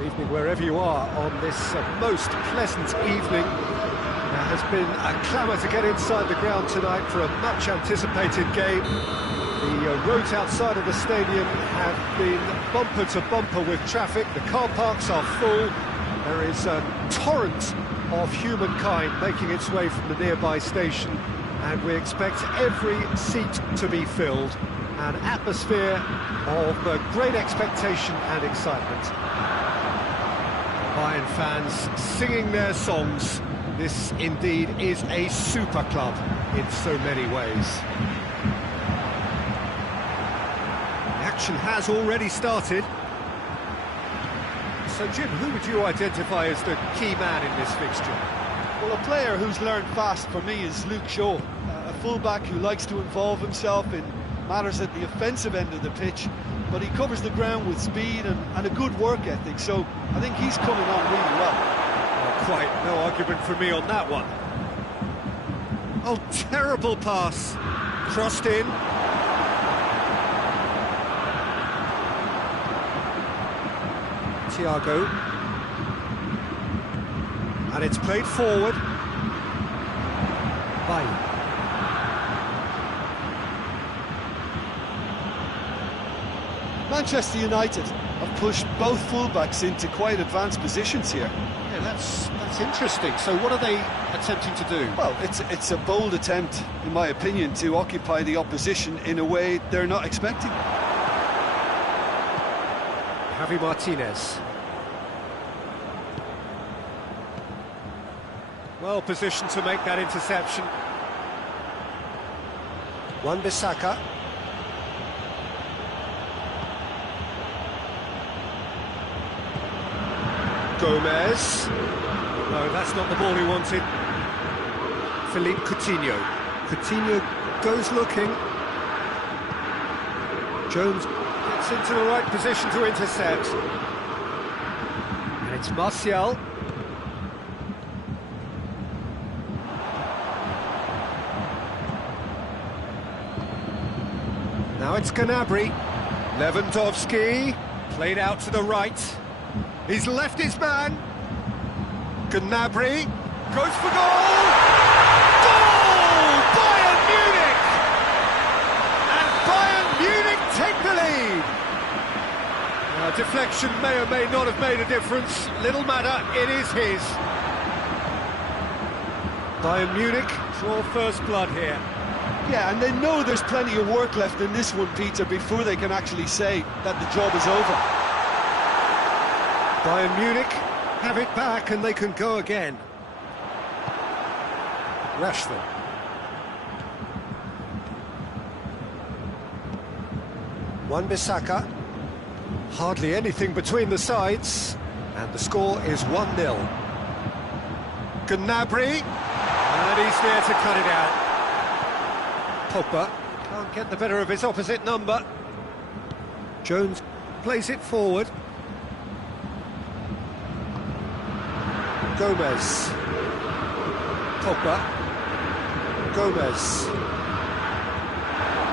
Good evening wherever you are on this most pleasant evening. There has been a clamour to get inside the ground tonight for a much anticipated game. The roads outside of the stadium have been bumper to bumper with traffic. The car parks are full. There is a torrent of humankind making its way from the nearby station, and we expect every seat to be filled. An atmosphere of great expectation and excitement. Bayern fans singing their songs. This indeed is a super club in so many ways. The action has already started. So Jim, who would you identify as the key man in this fixture? Well, a player who's learned fast for me is Luke Shaw, a fullback who likes to involve himself in matters at the offensive end of the pitch, but he covers the ground with speed and a good work ethic, so I think he's coming on really well. Oh, quite no argument for me on that one. Oh, terrible pass. Crossed in. Thiago. And it's played forward. Bailly. Manchester United have pushed both fullbacks into quite advanced positions here. Yeah, that's interesting. So what are they attempting to do? Well, it's a bold attempt, in my opinion, to occupy the opposition in a way they're not expecting. Javi Martinez. Well positioned to make that interception. Wan-Bissaka. Gomez. No, that's not the ball he wanted. Philippe Coutinho. Coutinho goes looking. Jones gets into the right position to intercept. And it's Martial. Now it's Gnabry. Lewandowski. Played out to the right. He's left his man. Gnabry goes for goal. Goal! Bayern Munich! And Bayern Munich take the lead. Deflection may or may not have made a difference. Little matter, it is his. Bayern Munich draw first blood here. Yeah, and they know there's plenty of work left in this one, Peter, before they can actually say that the job is over. Bayern Munich have it back and they can go again. Rashford. Wan-Bissaka. Hardly anything between the sides. And the score is 1-0. Gnabry. And he's there to cut it out. Pogba can't get the better of his opposite number. Jones plays it forward. Gomez. Pogba. Gomez.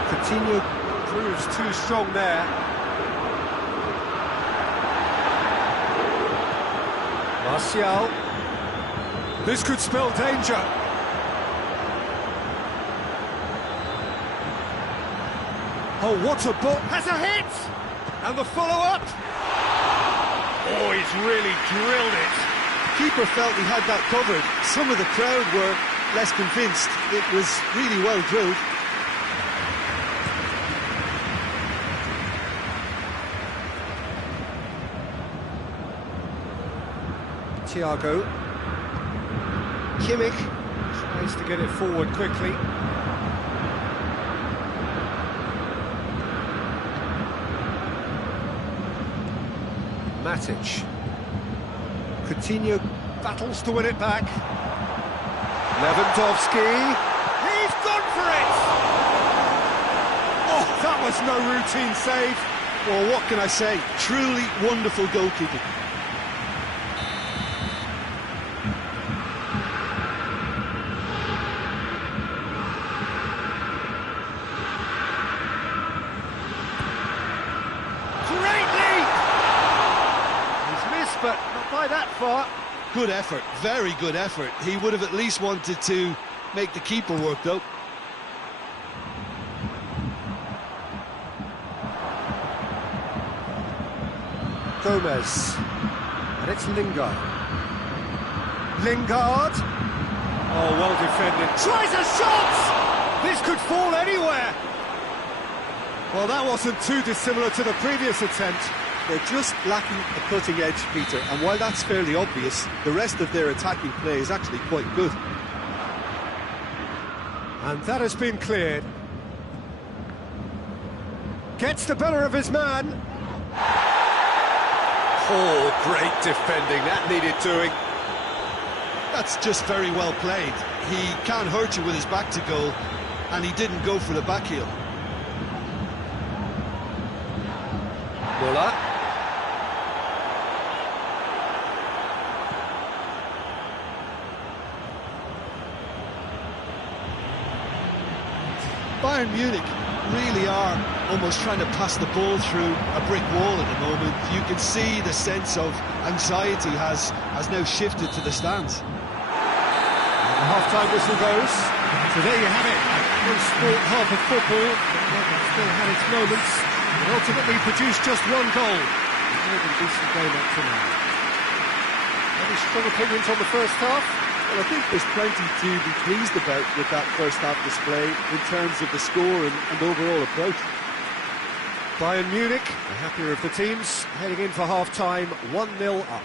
Coutinho proves too strong there. Martial. This could spell danger. Oh, what a ball. Has a hit! And the follow-up. Oh, he's really drilled it. Keeper felt he had that covered. Some of the crowd were less convinced. It was really well drilled. Thiago. Kimmich tries to get it forward quickly. Matic. Coutinho battles to win it back. Lewandowski. He's gone for it! Oh, that was no routine save. Well, what can I say? Truly wonderful goalkeeping. but not by that far. Good effort, very good effort. He would have at least wanted to make the keeper work, though. Gomez. And it's Lingard. Lingard. Oh, well defended. Tries a shot! This could fall anywhere. Well, that wasn't too dissimilar to the previous attempt. They're just lacking a cutting edge, Peter, and while that's fairly obvious, the rest of their attacking play is actually quite good. And that has been cleared. Gets the better of his man. Oh, great defending, that needed doing. That's just very well played. He can't hurt you with his back to goal, and he didn't go for the back heel. Muller. Bayern Munich really are almost trying to pass the ball through a brick wall at the moment. You can see the sense of anxiety has now shifted to the stands. The half-time whistle goes. So there you have it. One sport, half of football. But still had its moments. And ultimately produced just one goal. More than decent game up to now. Any strong opinions on the first half? Well, I think there's plenty to be pleased about with that first half display in terms of the score and overall approach. Bayern Munich, the happier of the teams, heading in for half-time, 1-0 up.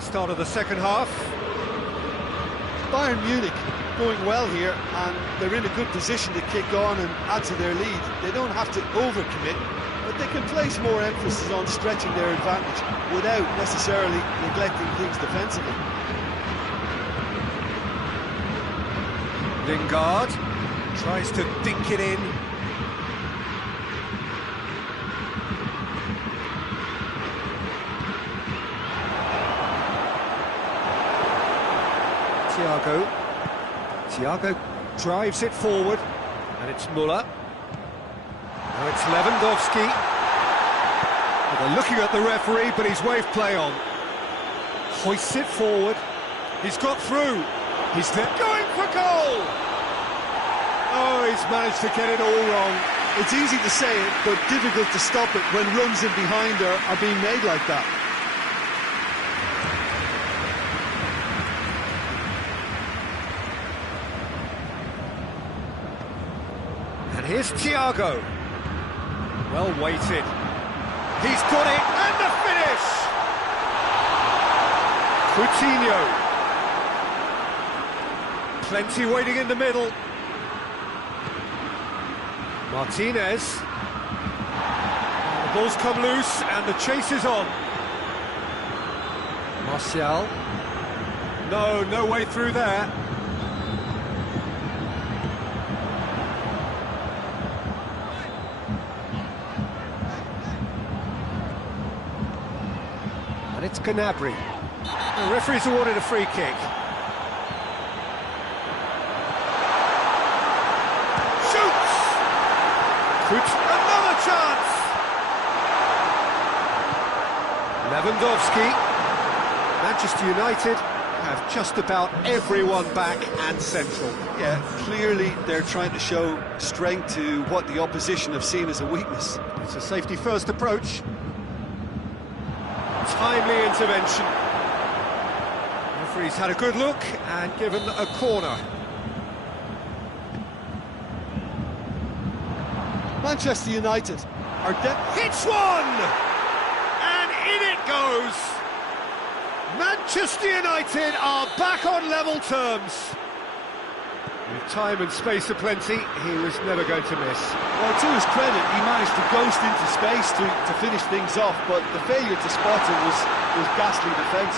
Start of the second half. Bayern Munich going well here, and they're in a good position to kick on and add to their lead. They don't have to overcommit, but they can place more emphasis on stretching their advantage without necessarily neglecting things defensively. Lingard tries to dink it in. Thiago drives it forward, and it's Muller. Now it's Lewandowski. Well, they're looking at the referee, but he's waved play on. Hoists it forward. He's got through. He's going for goal! Oh, he's managed to get it all wrong. It's easy to say it, but difficult to stop it when runs in behind are being made like that. Here's Thiago. Well weighted. He's got it, and the finish! Coutinho. Plenty waiting in the middle. Martinez. The ball's come loose, and the chase is on. Martial. No way through there. And it's Gnabry. The referee's awarded a free kick. Shoots! Another chance! Lewandowski. Manchester United have just about everyone back and central. Yeah, clearly they're trying to show strength to what the opposition have seen as a weakness. It's a safety-first approach. timely intervention. Referee's had a good look and given a corner. Manchester United are hits one! And in it goes! Manchester United are back on level terms. With time and space aplenty, he was never going to miss. Well, to his credit, he managed to ghost into space to finish things off, but the failure to spot him was ghastly defence.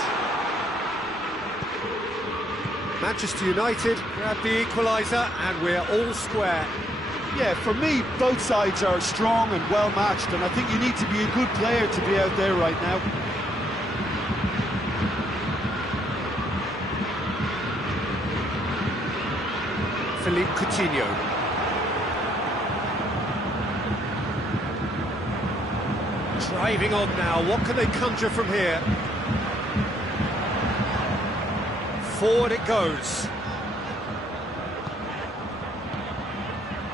Manchester United grab the equaliser and we're all square. Yeah, for me, both sides are strong and well matched, and I think you need to be a good player to be out there right now. Philippe Coutinho. Driving on now, what can they conjure from here? Forward it goes.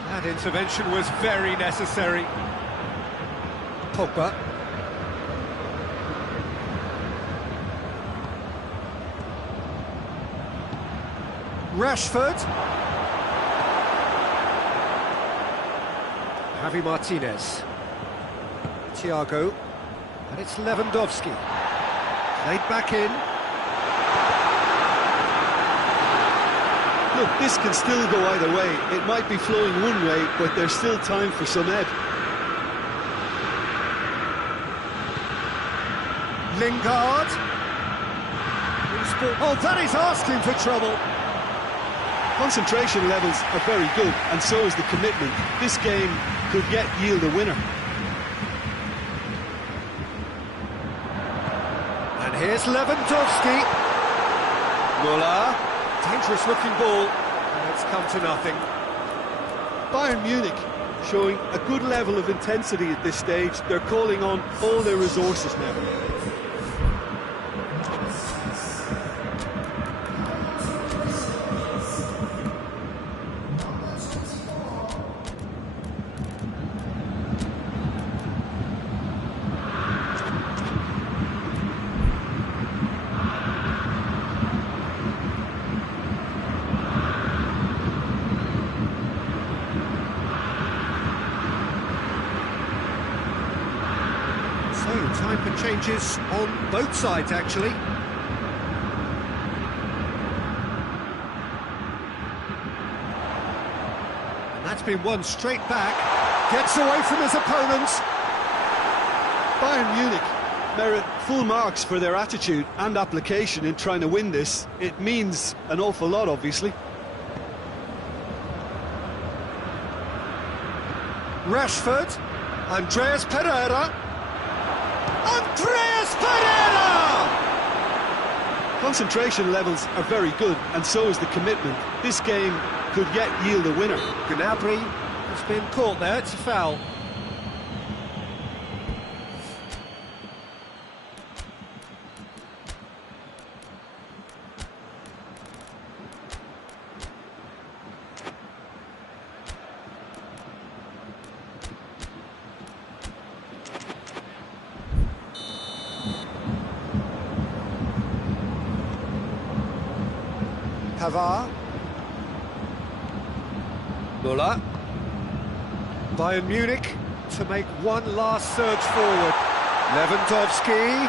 That intervention was very necessary. Pogba. Rashford. Javi Martinez. Thiago. And it's Lewandowski. Played back in. Look, this can still go either way. It might be flowing one way, but there's still time for some ebb. Lingard. Oh, that is asking for trouble. Concentration levels are very good, and so is the commitment. This game could yet yield a winner. And here's Lewandowski. Muller. Dangerous looking ball, and it's come to nothing. Bayern Munich showing a good level of intensity at this stage. They're calling on all their resources now. Time for changes on both sides, actually. And that's been won straight back. Gets away from his opponents. Bayern Munich merit full marks for their attitude and application in trying to win this. It means an awful lot, obviously. Rashford. Andreas Pereira. Andreas Pereira! Concentration levels are very good, and so is the commitment. This game could yet yield a winner. Gnabry has been caught there, it's a foul. Pavard. Muller. Bayern Munich to make one last surge forward. Lewandowski.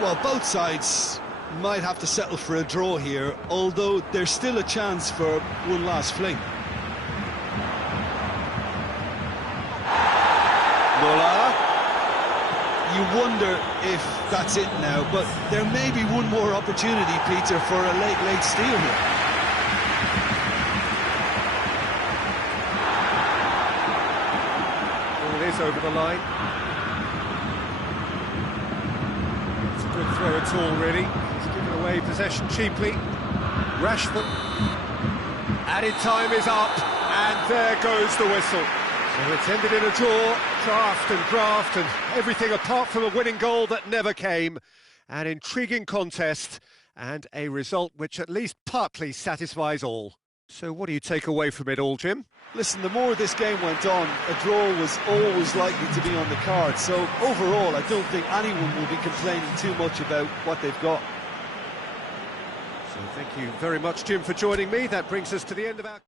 Well, both sides might have to settle for a draw here, although there's still a chance for one last fling. Muller. You wonder if that's it now, but there may be one more opportunity, Peter, for a late steal here. Ball is over the line. It's a good throw at all, really. He's given away possession cheaply. Rashford. Added time is up, and there goes the whistle. So it's ended in a draw, graft and everything apart from a winning goal that never came. An intriguing contest and a result which at least partly satisfies all. So what do you take away from it all, Jim? Listen, the more this game went on, a draw was always likely to be on the card. So overall, I don't think anyone will be complaining too much about what they've got. So thank you very much, Jim, for joining me. That brings us to the end of our...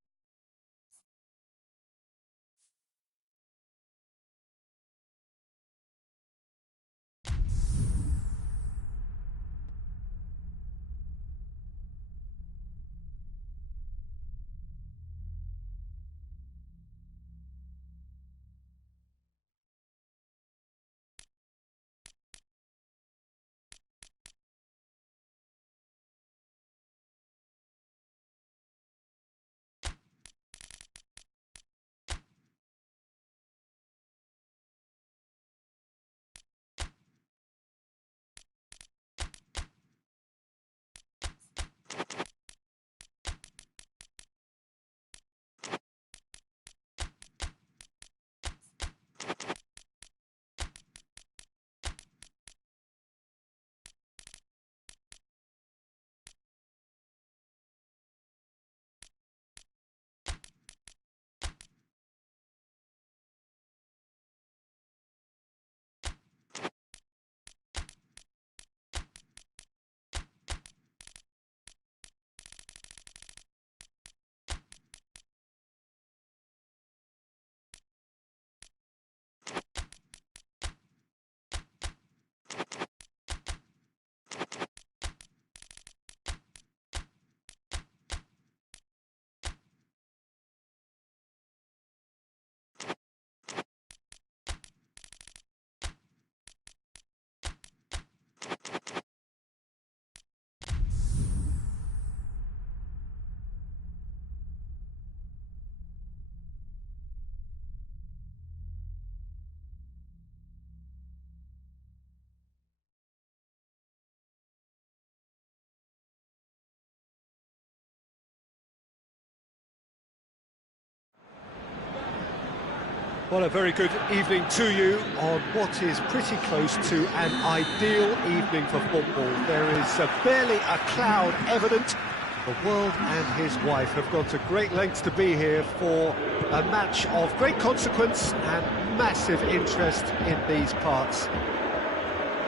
Well, a very good evening to you on what is pretty close to an ideal evening for football. There is barely a cloud evident. The world and his wife have gone to great lengths to be here for a match of great consequence and massive interest in these parts.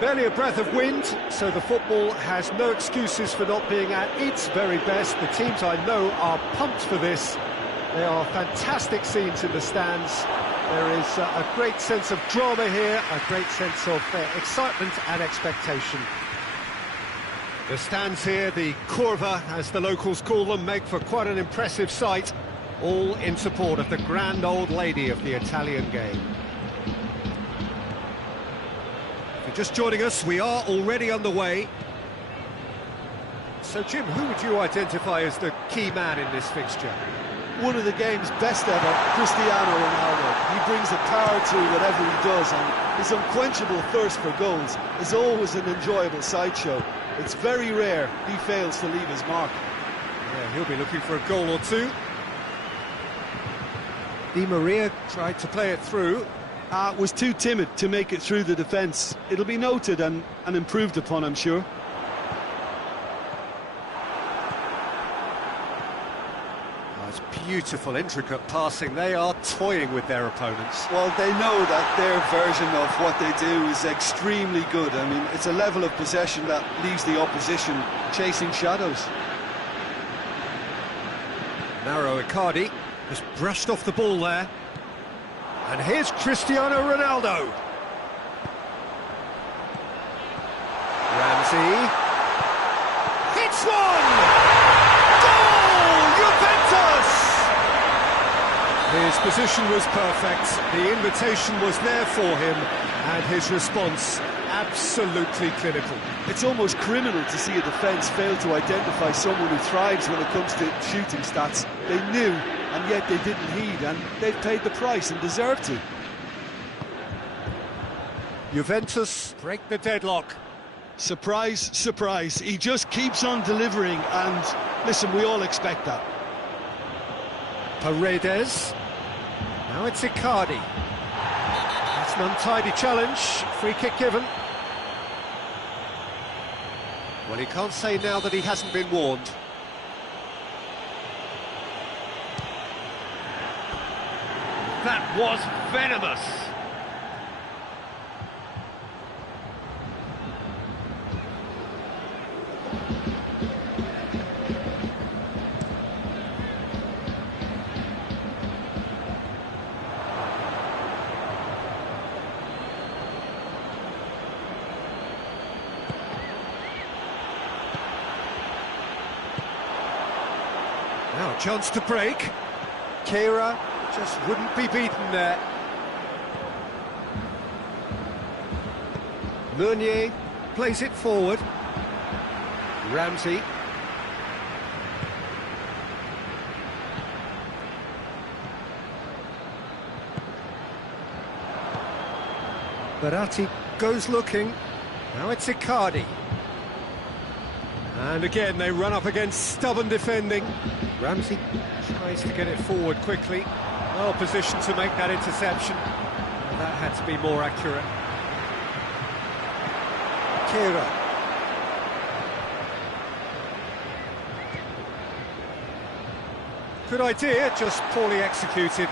Barely a breath of wind, so the football has no excuses for not being at its very best. The teams I know are pumped for this. There are fantastic scenes in the stands. There is a great sense of drama here, a great sense of excitement and expectation. The stands here, the curva, as the locals call them, make for quite an impressive sight, all in support of the grand old lady of the Italian game. If you're just joining us, we are already underway. So, Jim, who would you identify as the key man in this fixture? One of the game's best ever, Cristiano Ronaldo. He brings a power to whatever he does, and his unquenchable thirst for goals is always an enjoyable sideshow. It's very rare he fails to leave his mark. Yeah, he'll be looking for a goal or two. Di Maria tried to play it through. Was too timid to make it through the defence. It'll be noted and improved upon, I'm sure. Beautiful, intricate passing. They are toying with their opponents. Well, they know that their version of what they do is extremely good. I mean, it's a level of possession that leaves the opposition chasing shadows. Mauro Icardi has brushed off the ball there. And here's Cristiano Ronaldo. Ramsey hits one! His position was perfect, the invitation was there for him, and his response absolutely clinical. It's almost criminal to see a defence fail to identify someone who thrives when it comes to shooting stats. They knew, and yet they didn't heed, and they've paid the price and deserve to. Juventus break the deadlock. Surprise, surprise, he just keeps on delivering, and listen, we all expect that. Paredes. Now it's Icardi. That's an untidy challenge. Free kick given. Well, he can't say now that he hasn't been warned. That was venomous. Now a chance to break. Kehrer just wouldn't be beaten there. Meunier plays it forward. Ramsey. Verratti goes looking. Now it's Icardi. And again they run up against stubborn defending. Ramsey tries to get it forward quickly. Well positioned to make that interception. Well, that had to be more accurate. Kehrer. Good idea, just poorly executed.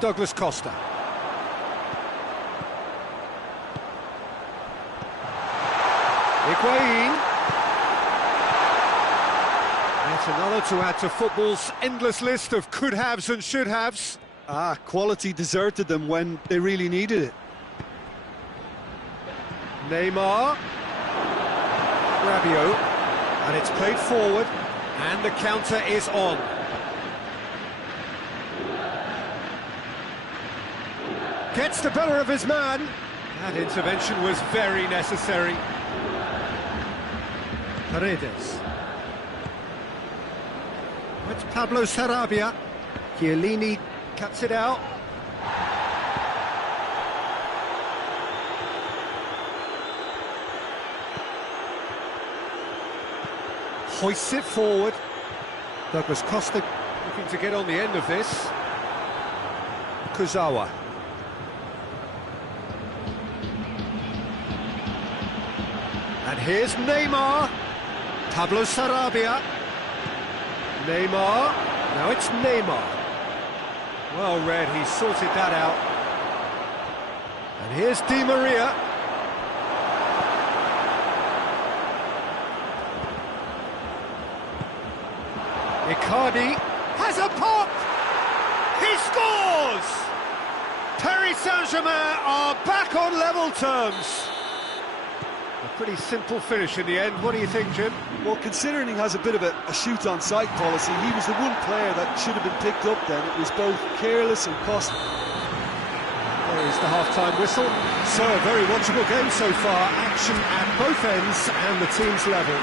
Douglas Costa. Higuain. Yet another to add to football's endless list of could-haves and should-haves. Quality deserted them when they really needed it. Neymar. Rabiot. And it's played forward. And the counter is on. Gets the better of his man. That intervention was very necessary. FREDEL. It's Pablo Sarabia. Chiellini cuts it out. Hoists it forward. Douglas Costa looking to get on the end of this. Kurzawa. And here's Neymar. Pablo Sarabia. Neymar. Now it's Neymar. Well read, he sorted that out. And here's Di Maria. Icardi has a pop! He scores! Paris Saint-Germain are back on level terms. A pretty simple finish in the end. What do you think, Jim? Well, considering he has a bit of a shoot-on-sight policy, he was the one player that should have been picked up then. It was both careless and costly. There is the half-time whistle. So, a very watchable game so far. Action at both ends and the teams level.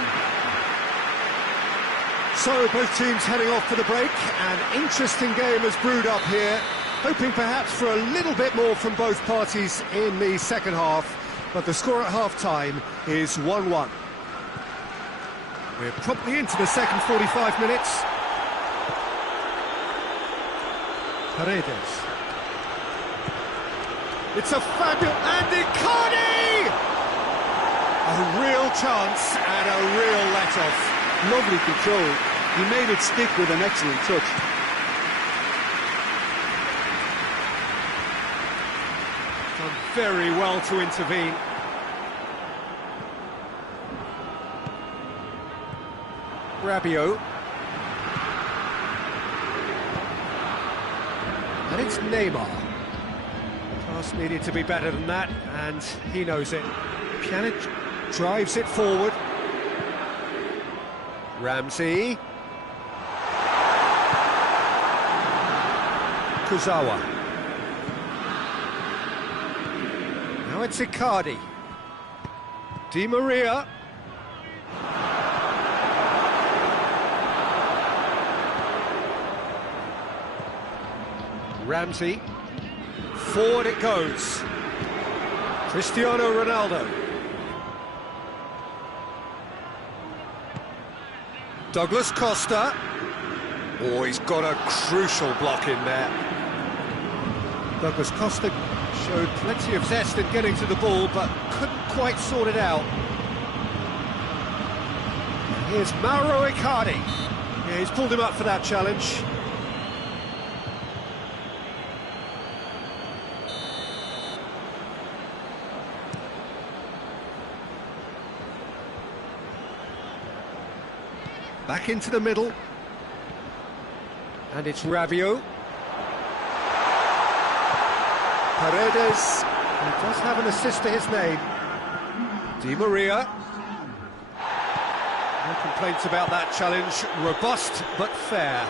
So, both teams heading off for the break. An interesting game has brewed up here. Hoping perhaps for a little bit more from both parties in the second half. But the score at half-time is 1-1. We're promptly into the second 45 minutes. FREDEL. It's a fabulous... And Icardi! A real chance and a real let-off. Lovely control. He made it stick with an excellent touch. Done very well to intervene. Rabiot. And it's Neymar. Pass needed to be better than that, and he knows it. Pjanic drives it forward. Ramsey. Kurzawa. Now it's Icardi. Di Maria. Ramsey. Forward it goes. Cristiano Ronaldo. Douglas Costa. Oh, he's got a crucial block in there. Douglas Costa showed plenty of zest in getting to the ball, but couldn't quite sort it out. Here's Mauro Icardi. Yeah, he's pulled him up for that challenge. Back into the middle. And it's Rabiot. Paredes. He does have an assist to his name. Di Maria. No complaints about that challenge. Robust but fair.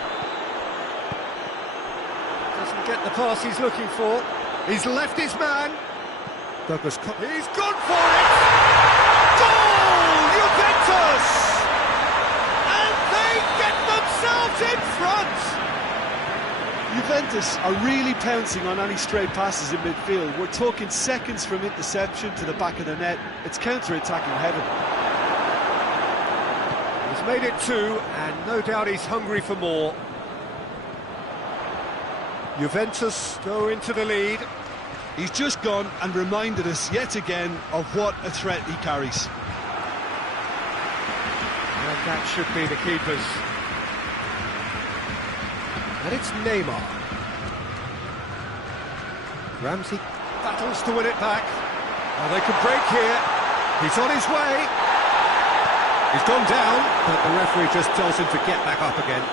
Doesn't get the pass he's looking for. He's left his man. He's gone for it! Goal! Juventus! And they get themselves in front! Juventus are really pouncing on any stray passes in midfield. We're talking seconds from interception to the back of the net. It's counter-attacking heaven. He's made it 2, and no doubt he's hungry for more. Juventus go into the lead. He's just gone and reminded us yet again of what a threat he carries. And that should be the keepers. And it's Neymar. Ramsey battles to win it back. Well, they can break here. He's on his way. He's gone down, but the referee just tells him to get back up again.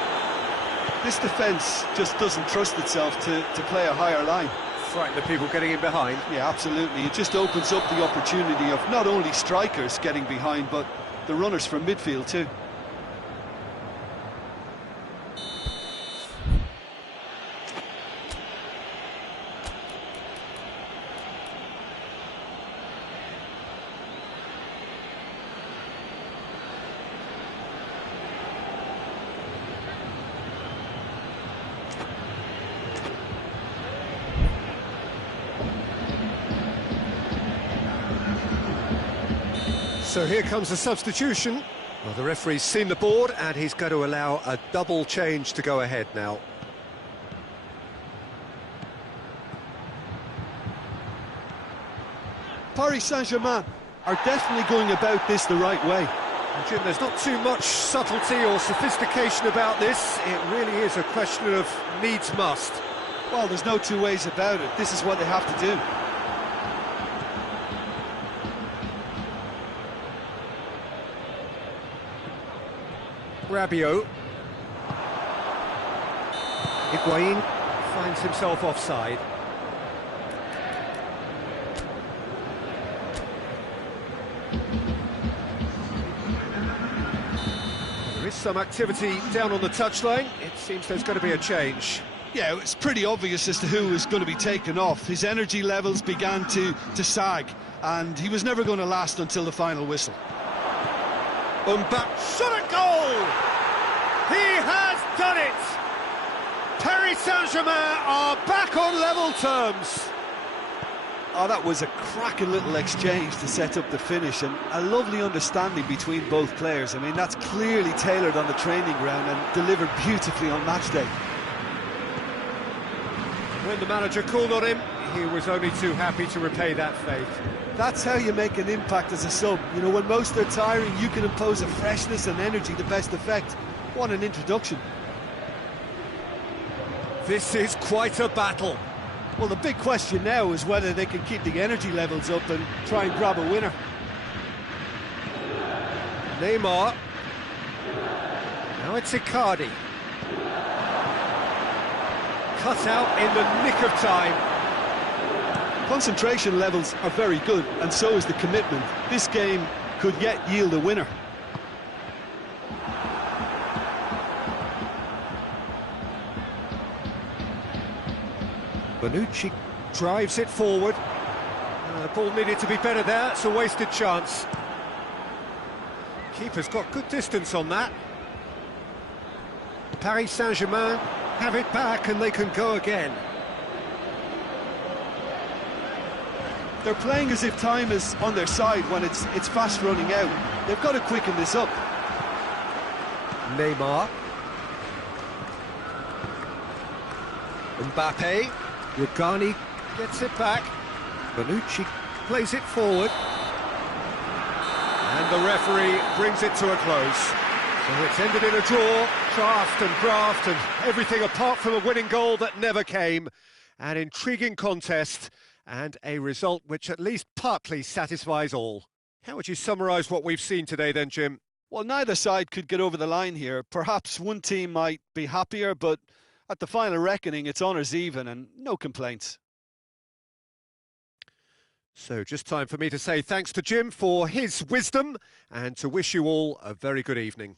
This defence just doesn't trust itself to play a higher line. Frighten the people getting in behind. Yeah, absolutely. It just opens up the opportunity of not only strikers getting behind, but the runners from midfield too. So here comes the substitution. Well, the referee's seen the board and he's going to allow a double change to go ahead now. Paris Saint-Germain are definitely going about this the right way. And Jim, there's not too much subtlety or sophistication about this. It really is a question of needs must. Well, there's no two ways about it. This is what they have to do. Rabiot. Higuain finds himself offside. There is some activity down on the touchline. It seems there's going to be a change. Yeah, it's pretty obvious as to who is going to be taken off. His energy levels began to sag, and he was never going to last until the final whistle. Shot a goal! He has done it! Paris Saint-Germain are back on level terms. Oh, that was a cracking little exchange to set up the finish, and a lovely understanding between both players. I mean, that's clearly tailored on the training ground and delivered beautifully on match day. When the manager called on him, he was only too happy to repay that faith. That's how you make an impact as a sub. You know, when most are tiring, you can impose a freshness and energy to best effect. What an introduction. This is quite a battle. Well, the big question now is whether they can keep the energy levels up and try and grab a winner. Neymar. Now it's Icardi. Cut out in the nick of time. Concentration levels are very good, and so is the commitment. This game could yet yield a winner. Bonucci drives it forward. The ball needed to be better there. It's a wasted chance. Keeper's got good distance on that. Paris Saint-Germain have it back and they can go again. They're playing as if time is on their side when it's fast running out. They've got to quicken this up. Neymar. Mbappe. Rugani gets it back. Bonucci plays it forward. And the referee brings it to a close. So it's ended in a draw, draft and everything apart from a winning goal that never came. An intriguing contest and a result which at least partly satisfies all. How would you summarise what we've seen today then, Jim? Well, neither side could get over the line here. Perhaps one team might be happier, but at the final reckoning, it's honours even and no complaints. So just time for me to say thanks to Jim for his wisdom and to wish you all a very good evening.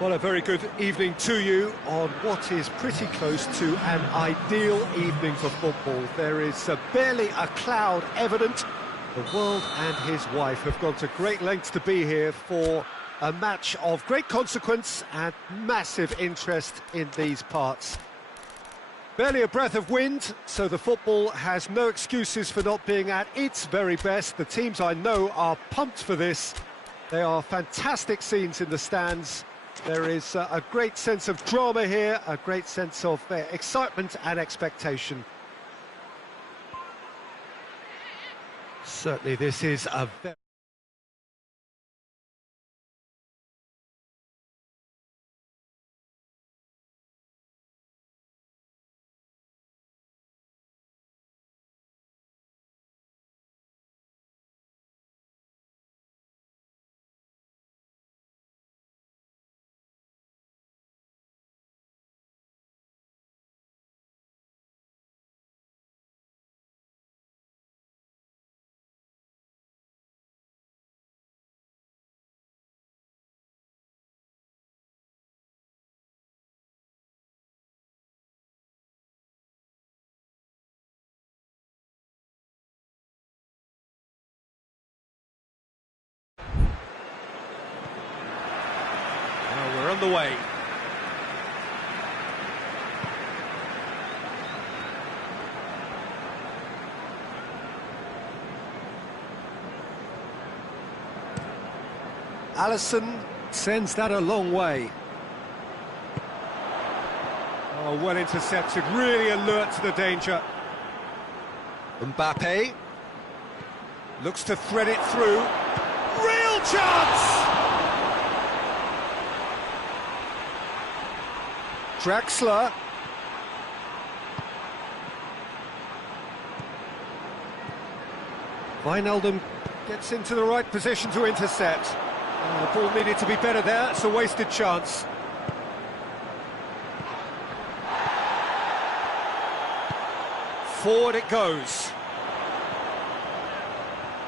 Well, a very good evening to you on what is pretty close to an ideal evening for football. There is barely a cloud evident. The world and his wife have gone to great lengths to be here for a match of great consequence and massive interest in these parts. Barely a breath of wind, so the football has no excuses for not being at its very best. The teams I know are pumped for this. They are fantastic scenes in the stands. There is a great sense of drama here, a great sense of excitement and expectation. Certainly this is a very... Well, we're on the way. Alisson sends that a long way. Oh, well intercepted, really alert to the danger. Mbappe looks to thread it through. Real chance! Draxler. Wijnaldum gets into the right position to intercept. The ball needed to be better there, it's a wasted chance. Forward it goes.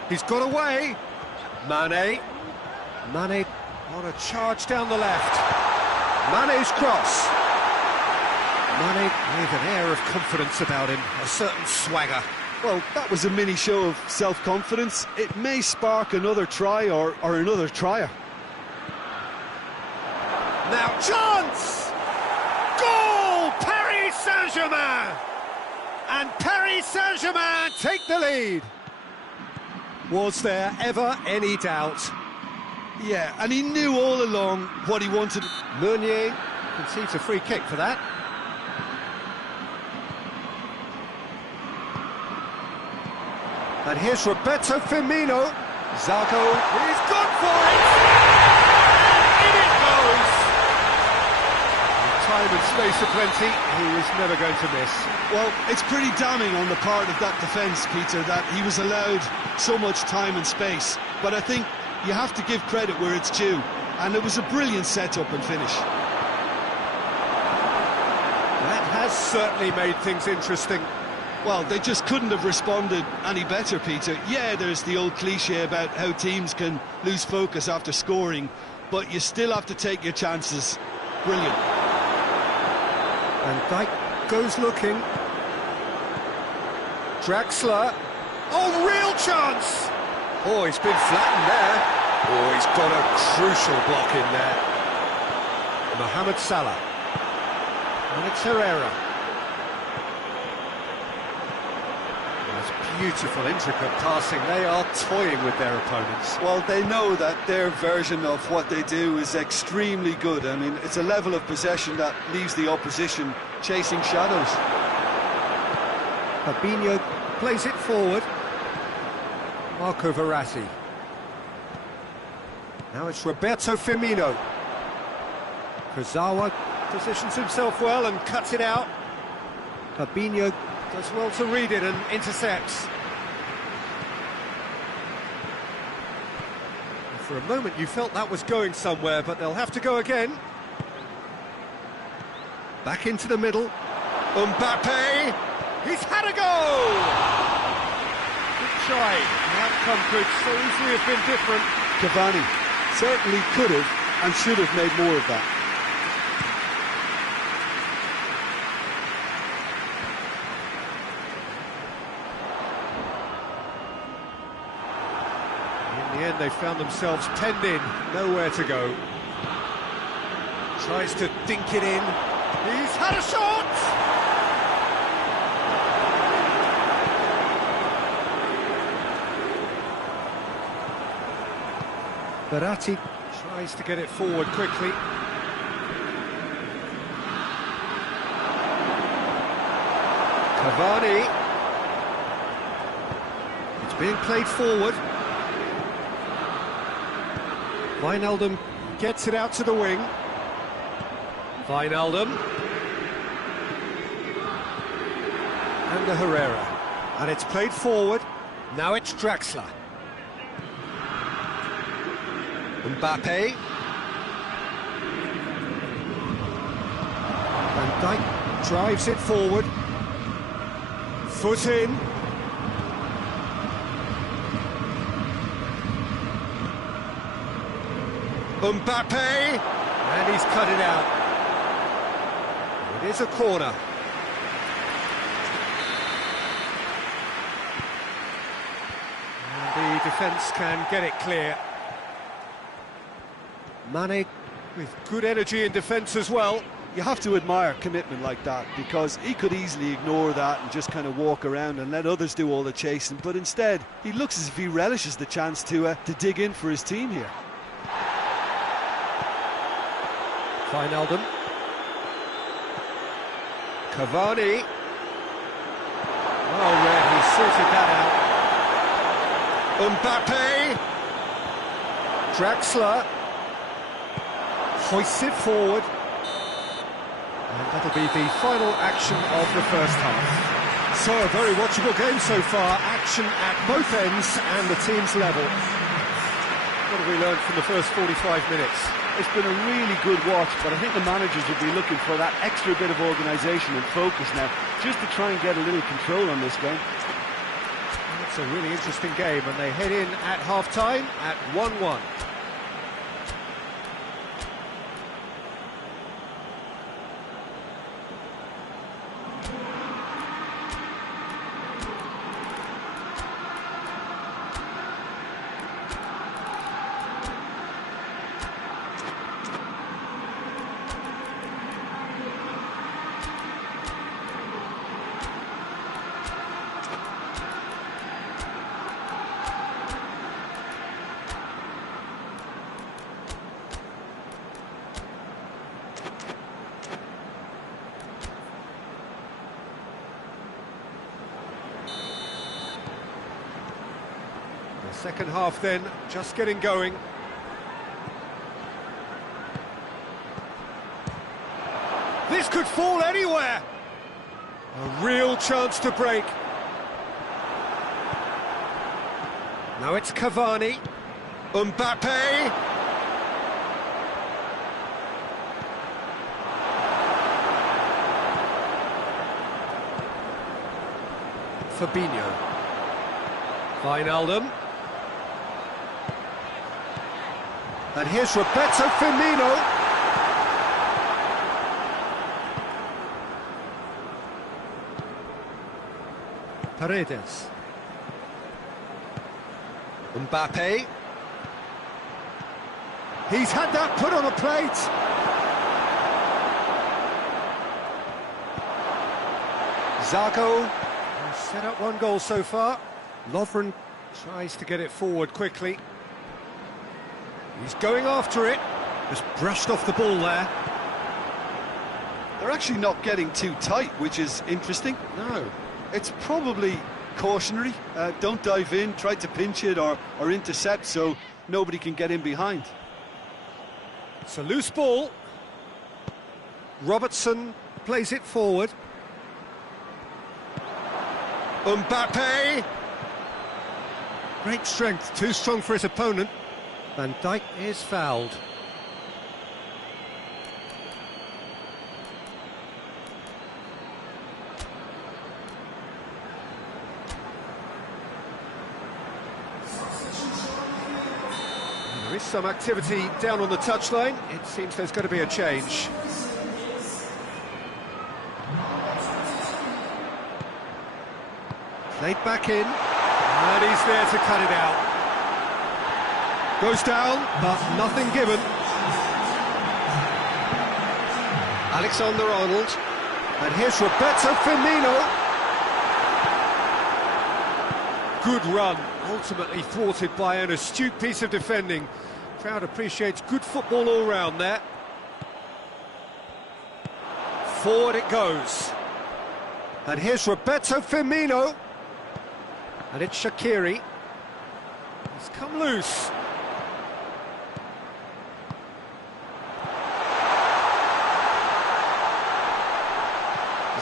He's got away. Mane on a charge down the left. Mane's cross. Mane with an air of confidence about him, a certain swagger. Well, that was a mini show of self-confidence. It may spark another try or another trier. Now chance! Goal! Paris Saint-Germain! And Paris Saint-Germain take the lead. Was there ever any doubt? Yeah, and he knew all along what he wanted. Meunier concedes a free kick for that. And here's Roberto Firmino. Zago, he's gone for it! In it goes! Time and space aplenty, he was never going to miss. Well, it's pretty damning on the part of that defence, Peter, that he was allowed so much time and space. But I think you have to give credit where it's due. And it was a brilliant setup and finish. That has certainly made things interesting. Well, they just couldn't have responded any better, Peter. Yeah, there's the old cliche about how teams can lose focus after scoring, but you still have to take your chances. Brilliant. And Dijk goes looking. Draxler. Oh, real chance! Oh, he's been flattened there. Oh, he's got a crucial block in there. Mohamed Salah. And it's Herrera. Beautiful, intricate passing. They are toying with their opponents. Well, they know that their version of what they do is extremely good. I mean, it's a level of possession that leaves the opposition chasing shadows. Fabinho plays it forward. Marco Verratti. Now it's Roberto Firmino. Kurzawa positions himself well and cuts it out. Fabinho does well to read it and intercepts. For a moment you felt that was going somewhere, but they'll have to go again. Back into the middle. Mbappe! He's had a goal! Good try. The outcome could so easily have been different. Cavani certainly could have and should have made more of that. In the end, they found themselves penned in, nowhere to go. Tries to dink it in. He's had a shot! Verratti tries to get it forward quickly. Cavani. It's being played forward. Wijnaldum gets it out to the wing. Wijnaldum. And the Herrera. And it's played forward. Now it's Draxler. Mbappe. Van Dijk drives it forward. Foot in. Mbappe, and he's cut it out. It is a corner. And the defence can get it clear. Mane with good energy in defence as well. You have to admire commitment like that, because he could easily ignore that and just kind of walk around and let others do all the chasing, but instead he looks as if he relishes the chance to dig in for his team here. Wijnaldum. Cavani. Oh, Red, he sorted that out. Mbappe. Draxler. Hoists it forward. And that'll be the final action of the first half. So, a very watchable game so far. Action at both ends and the team's level. What have we learned from the first 45 minutes? It's been a really good watch, but I think the managers will be looking for that extra bit of organisation and focus now, just to try and get a little control on this game. It's a really interesting game, and they head in at half-time at 1-1. Second half then, just getting going. This could fall anywhere! A real chance to break. Now it's Cavani. Mbappe. Fabinho. Wijnaldum. And here's Roberto Firmino. Paredes. Mbappe. He's had that put on a plate. Zago has set up one goal so far. Lovren tries to get it forward quickly. He's going after it. Just brushed off the ball there. They're actually not getting too tight, which is interesting. No. It's probably cautionary. Don't dive in, try to pinch it or intercept so nobody can get in behind. It's a loose ball. Robertson plays it forward. Mbappe. Great strength, too strong for his opponent. Van Dijk is fouled. There is some activity down on the touchline. It seems there's going to be a change. Played back in, and he's there to cut it out. Goes down, but nothing given. Alexander-Arnold. And here's Roberto Firmino. Good run, ultimately thwarted by an astute piece of defending. Crowd appreciates good football all round there. Forward it goes. And here's Roberto Firmino. And it's Shaqiri. He's come loose.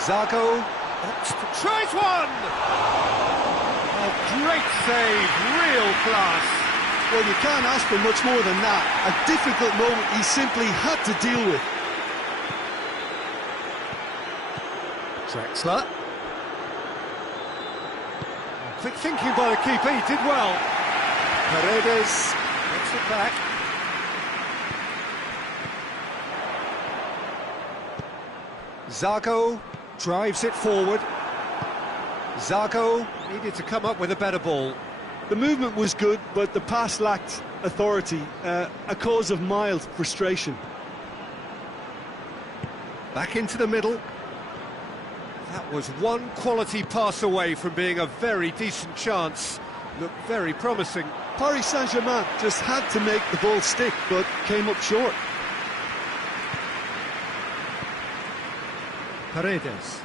Zago tries one! A great save, real class. Well, you can't ask for much more than that. A difficult moment he simply had to deal with. Draxler. Quick thinking by the keeper, he did well. Paredes gets it back. Zago drives it forward. Zago needed to come up with a better ball. The movement was good, but the pass lacked authority, a cause of mild frustration. Back into the middle. That was one quality pass away from being a very decent chance. Looked very promising. Paris Saint-Germain just had to make the ball stick, but came up short. Paredes.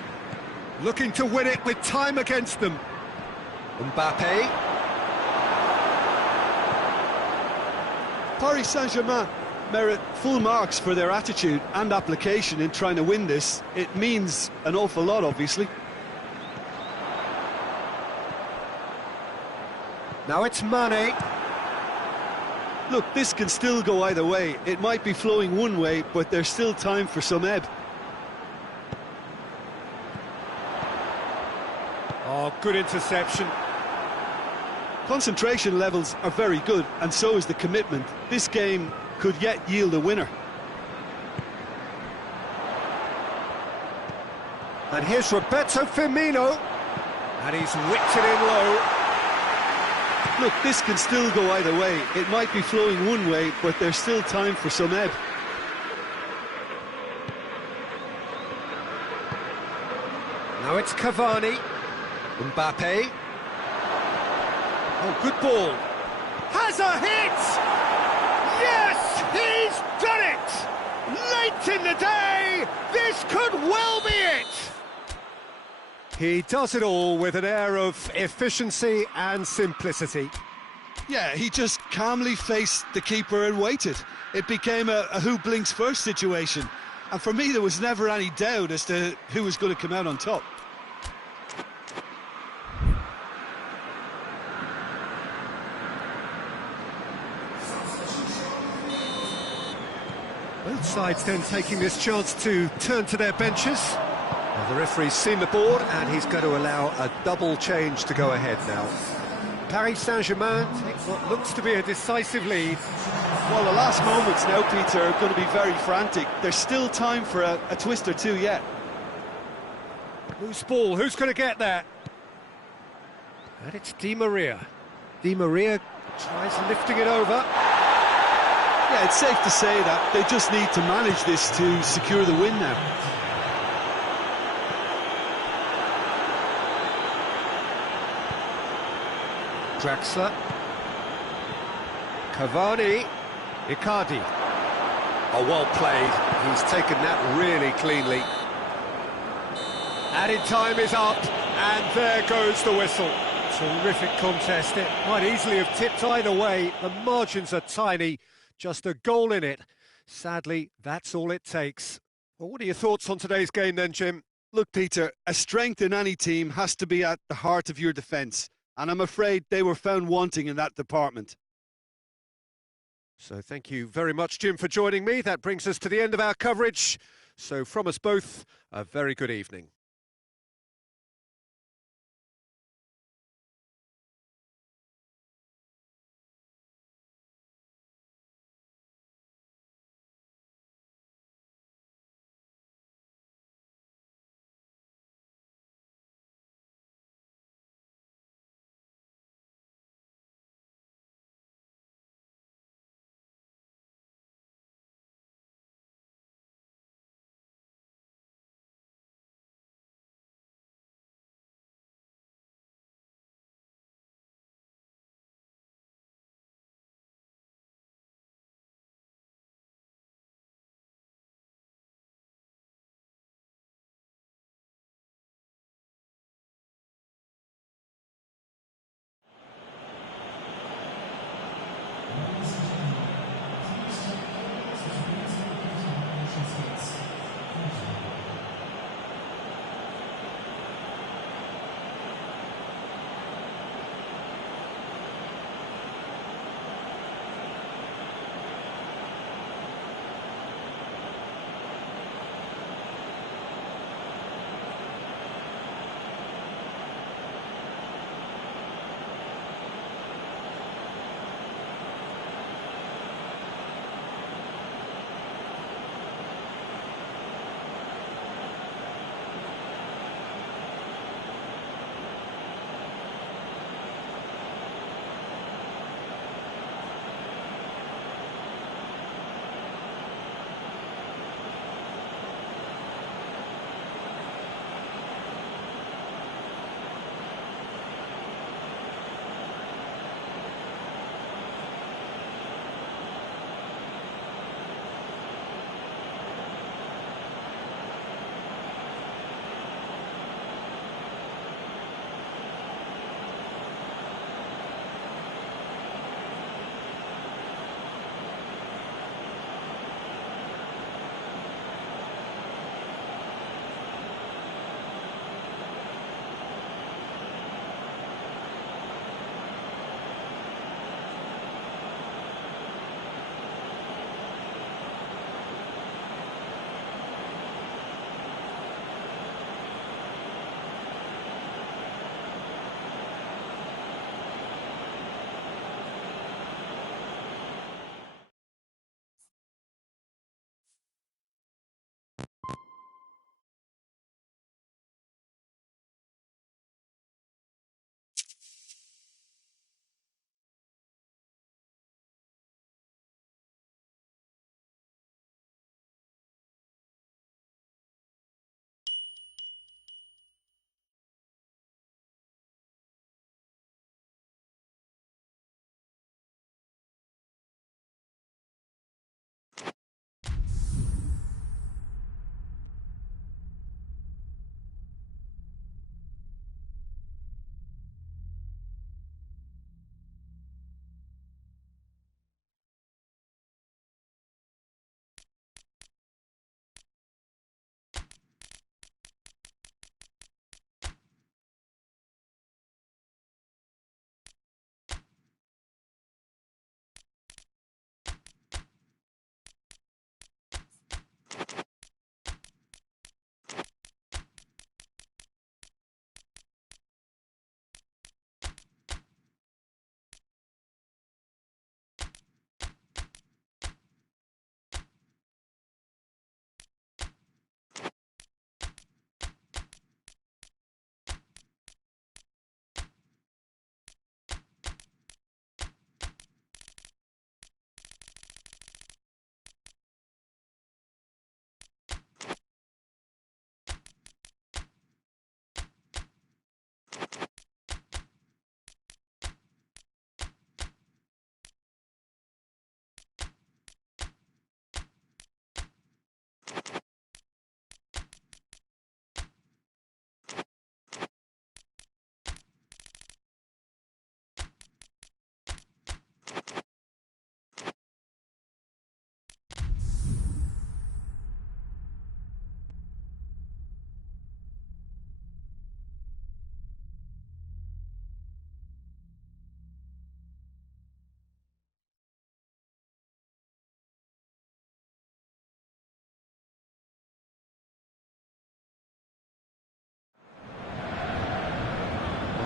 Looking to win it with time against them. Mbappe. Paris Saint-Germain merit full marks for their attitude and application in trying to win this. It means an awful lot, obviously. Now it's Mane. Look, this can still go either way. It might be flowing one way, but there's still time for some ebb. Oh, good interception. Concentration levels are very good, and so is the commitment. This game could yet yield a winner. And here's Roberto Firmino. And he's whipped it in low. Look, this can still go either way. It might be flowing one way, but there's still time for some ebb. Now it's Cavani. Mbappe. Oh, good ball. Has a hit! Yes, he's done it! Late in the day, this could well be it! He does it all with an air of efficiency and simplicity. Yeah, he just calmly faced the keeper and waited. It became a who blinks first situation. And for me, there was never any doubt as to who was going to come out on top. Both sides then taking this chance to turn to their benches. Well, the referee's seen the board and he's going to allow a double change to go ahead now. Paris Saint-Germain take what looks to be a decisive lead. Well, the last moments now, Peter, are going to be very frantic. There's still time for a twist or two yet. Loose ball, who's going to get that? And it's Di Maria. Di Maria tries lifting it over. Yeah, it's safe to say that they just need to manage this to secure the win now. Draxler. Cavani. Icardi. Oh, well played. He's taken that really cleanly. Added time is up, and there goes the whistle. Terrific contest. It might easily have tipped either way. The margins are tiny. Just a goal in it. Sadly, that's all it takes. Well, what are your thoughts on today's game then, Jim? Look, Peter, a strength in any team has to be at the heart of your defence, and I'm afraid they were found wanting in that department. So thank you very much, Jim, for joining me. That brings us to the end of our coverage. So from us both, a very good evening.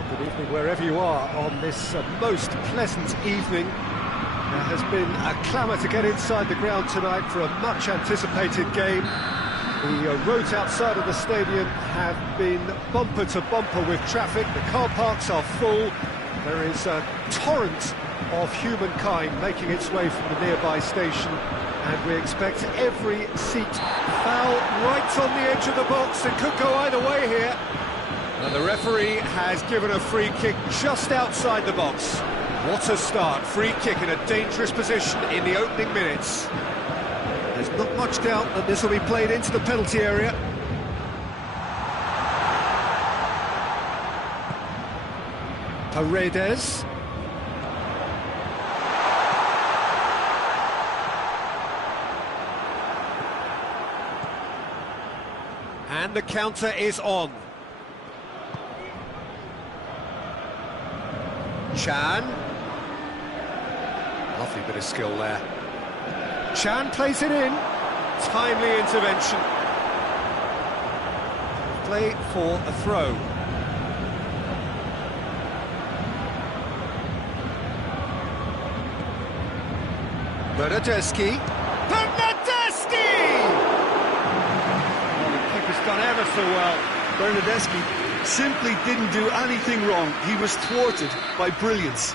Good evening wherever you are on this most pleasant evening. There has been a clamour to get inside the ground tonight for a much anticipated game. The roads outside of the stadium have been bumper to bumper with traffic. The car parks are full. There is a torrent of humankind making its way from the nearby station, and we expect every seat foul right on the edge of the box. It could go either way here. And the referee has given a free kick just outside the box. What a start. Free kick in a dangerous position in the opening minutes. There's not much doubt that this will be played into the penalty area. Paredes. And the counter is on. Chan. Lovely bit of skill there. Chan plays it in. Timely intervention. Play for a throw. Bernardeschi. Bernardeschi! Oh, the keeper's done ever so well. Bernardeschi simply didn't do anything wrong. He was thwarted by brilliance.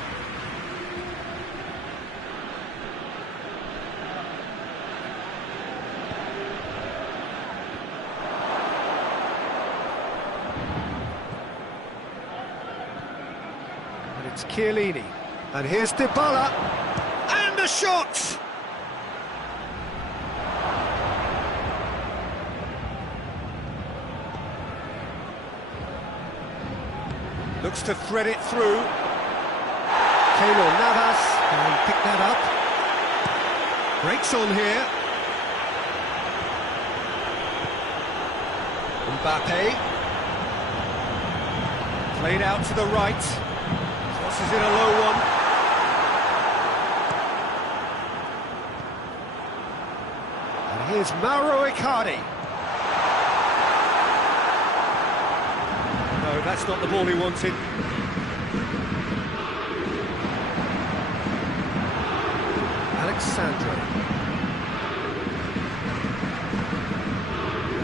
And it's Chiellini. And here's Dybala. And a shot! Looks to thread it through. Keylor Navas can pick that up. Breaks on here. Mbappe. Played out to the right. Crosses in a low one. And here's Mauro Icardi. No, that's not the ball he wanted. Alexandro.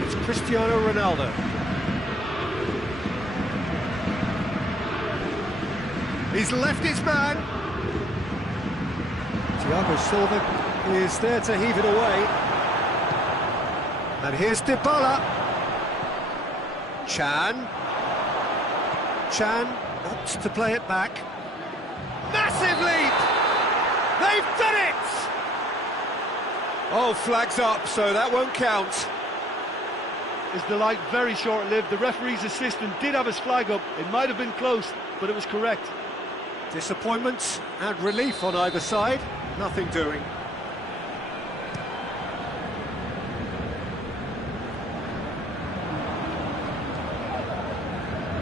It's Cristiano Ronaldo. He's left his man. Thiago Silva is there to heave it away. And here's Dybala. Chan opts to play it back. Massive leap! They've done it! Oh, flags up, so that won't count. His delight very short-lived. The referee's assistant did have his flag up. It might have been close, but it was correct. Disappointment and relief on either side. Nothing doing.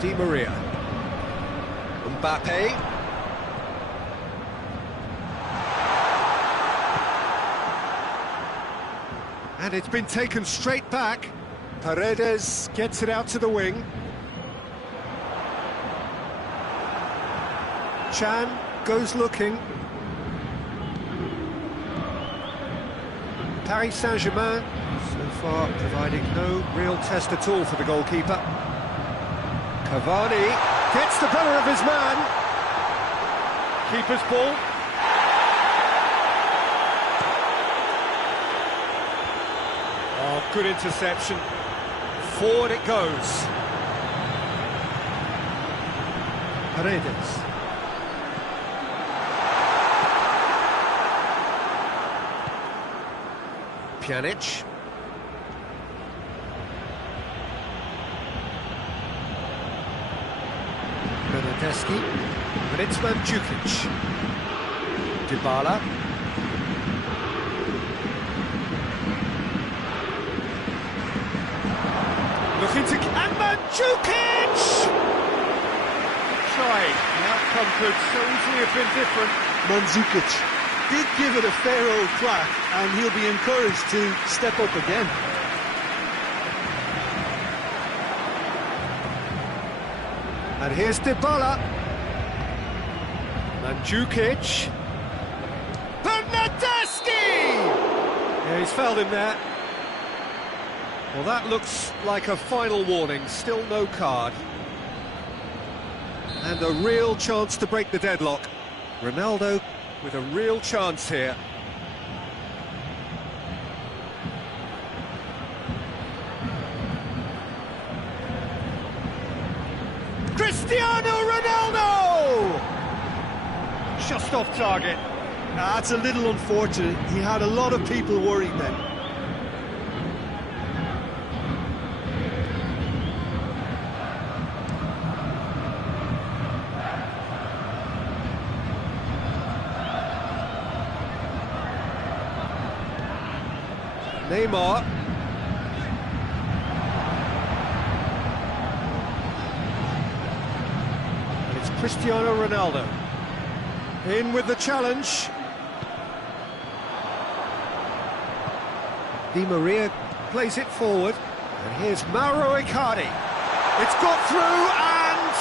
Di Maria. Mbappe. And it's been taken straight back. Paredes gets it out to the wing. Chan goes looking. Paris Saint-Germain so far providing no real test at all for the goalkeeper. Cavani gets the better of his man. Keeper's ball. Oh, good interception. Forward it goes. Paredes. Pjanic. Bernardeschi. And it's Mandzukic. Dybala. Looking to... and Mandzukic! Trying. The outcome could so easily have been different. Mandzukic did give it a fair old crack, and he'll be encouraged to step up again. And here's Dybala. Mandzukic. Bernardeschi! Yeah, he's fouled him there. Well, that looks like a final warning. Still no card. And a real chance to break the deadlock. Ronaldo with a real chance here. Cristiano Ronaldo! Just off target. That's a little unfortunate. He had a lot of people worried then. Neymar. And it's Cristiano Ronaldo. In with the challenge. Di Maria plays it forward. And here's Mauro Icardi. It's got through and...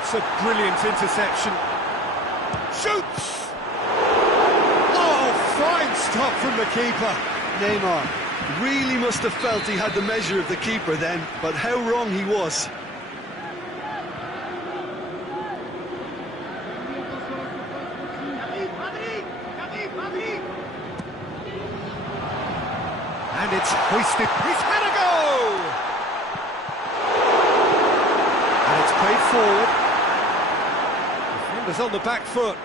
it's a brilliant interception. Shoots! Fine stop from the keeper. Neymar really must have felt he had the measure of the keeper then, but how wrong he was. And it's hoisted. He's had a go! And it's played forward. Defender's on the back foot.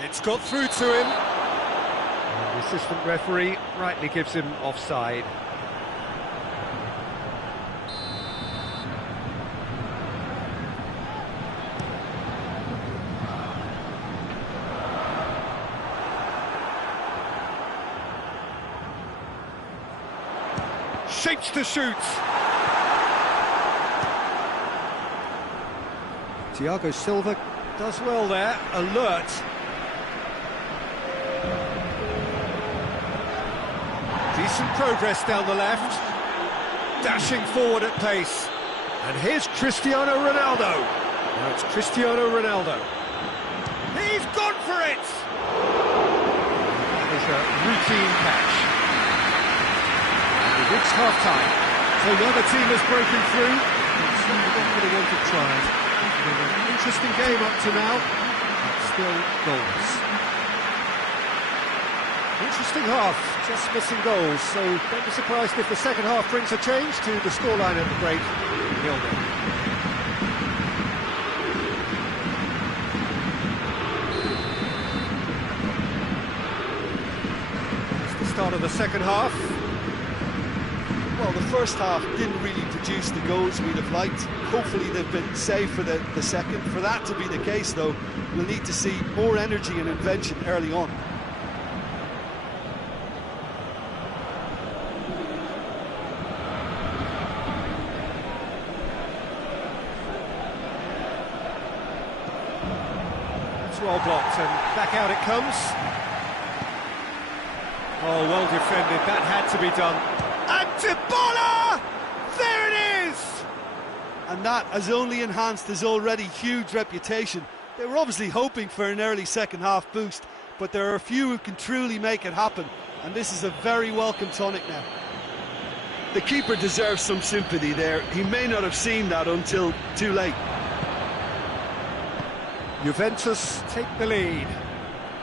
It's got through to him. And the assistant referee rightly gives him offside. Shapes to shoot. Thiago Silva does well there, alert. Decent progress down the left, dashing forward at pace. And here's Cristiano Ronaldo. Now it's Cristiano Ronaldo. He's gone for it! That is a routine catch. And we've reached half-time. So neither team has broken through. It's not going to want to try. It's been an interesting game up to now, but still goals. Interesting half, just missing goals, so don't be surprised if the second half brings a change to the scoreline at the break. 0-0. It's the start of the second half. Well, the first half didn't really produce the goals we'd have liked. Hopefully they've been saved for the second. For that to be the case, though, we'll need to see more energy and invention early on. Well blocked, and back out it comes. Oh, well defended, that had to be done. And Dybala! There it is! And that has only enhanced his already huge reputation. They were obviously hoping for an early second half boost, but there are a few who can truly make it happen, and this is a very welcome tonic now. The keeper deserves some sympathy there. He may not have seen that until too late. Juventus take the lead.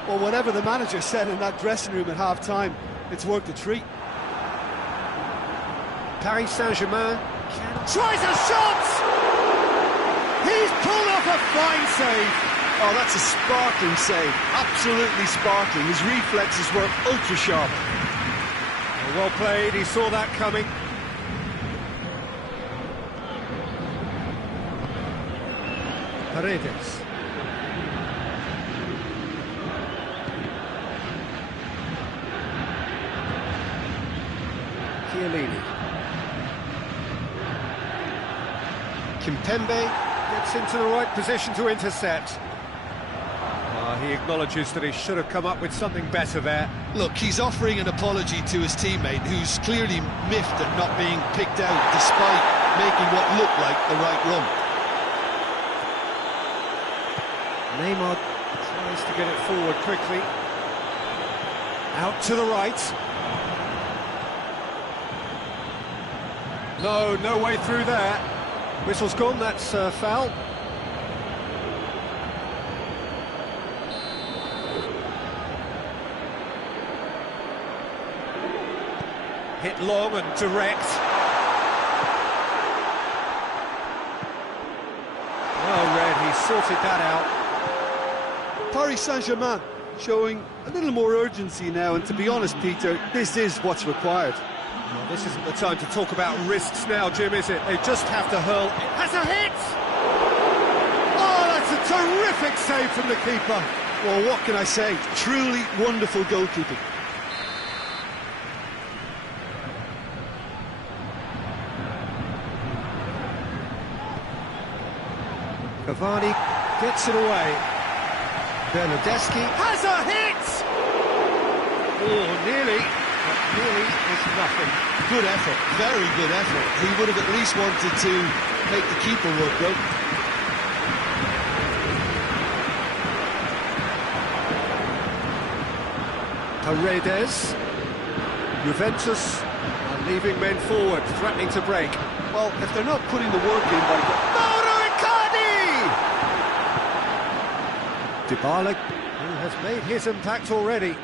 Well, whatever the manager said in that dressing room at half-time, it's worked a treat. Paris Saint-Germain tries a shot! He's pulled off a fine save. Oh, that's a sparkling save. Absolutely sparkling. His reflexes were ultra sharp. Well played, he saw that coming. Paredes. Chiellini. Kimpembe gets into the right position to intercept. He acknowledges that he should have come up with something better there. Look, he's offering an apology to his teammate, who's clearly miffed at not being picked out despite making what looked like the right run. Neymar tries to get it forward quickly. Out to the right. No way through there. Whistle's gone, that's foul. Hit long and direct. Well read, he sorted that out. Paris Saint-Germain showing a little more urgency now, and to be honest, Peter, this is what's required. Well, this isn't the time to talk about risks now, Jim, is it? They just have to hurl. It has a hit! Oh, that's a terrific save from the keeper. Well, what can I say? Truly wonderful goalkeeping. Cavani gets it away. Bernardeschi has a hit! Oh, nearly, but nearly is nothing. Good effort, very good effort. He would have at least wanted to make the keeper work, though. Paredes. Juventus are leaving men forward, threatening to break. Well, if they're not putting the work in by... Dybala, who has made his impact already.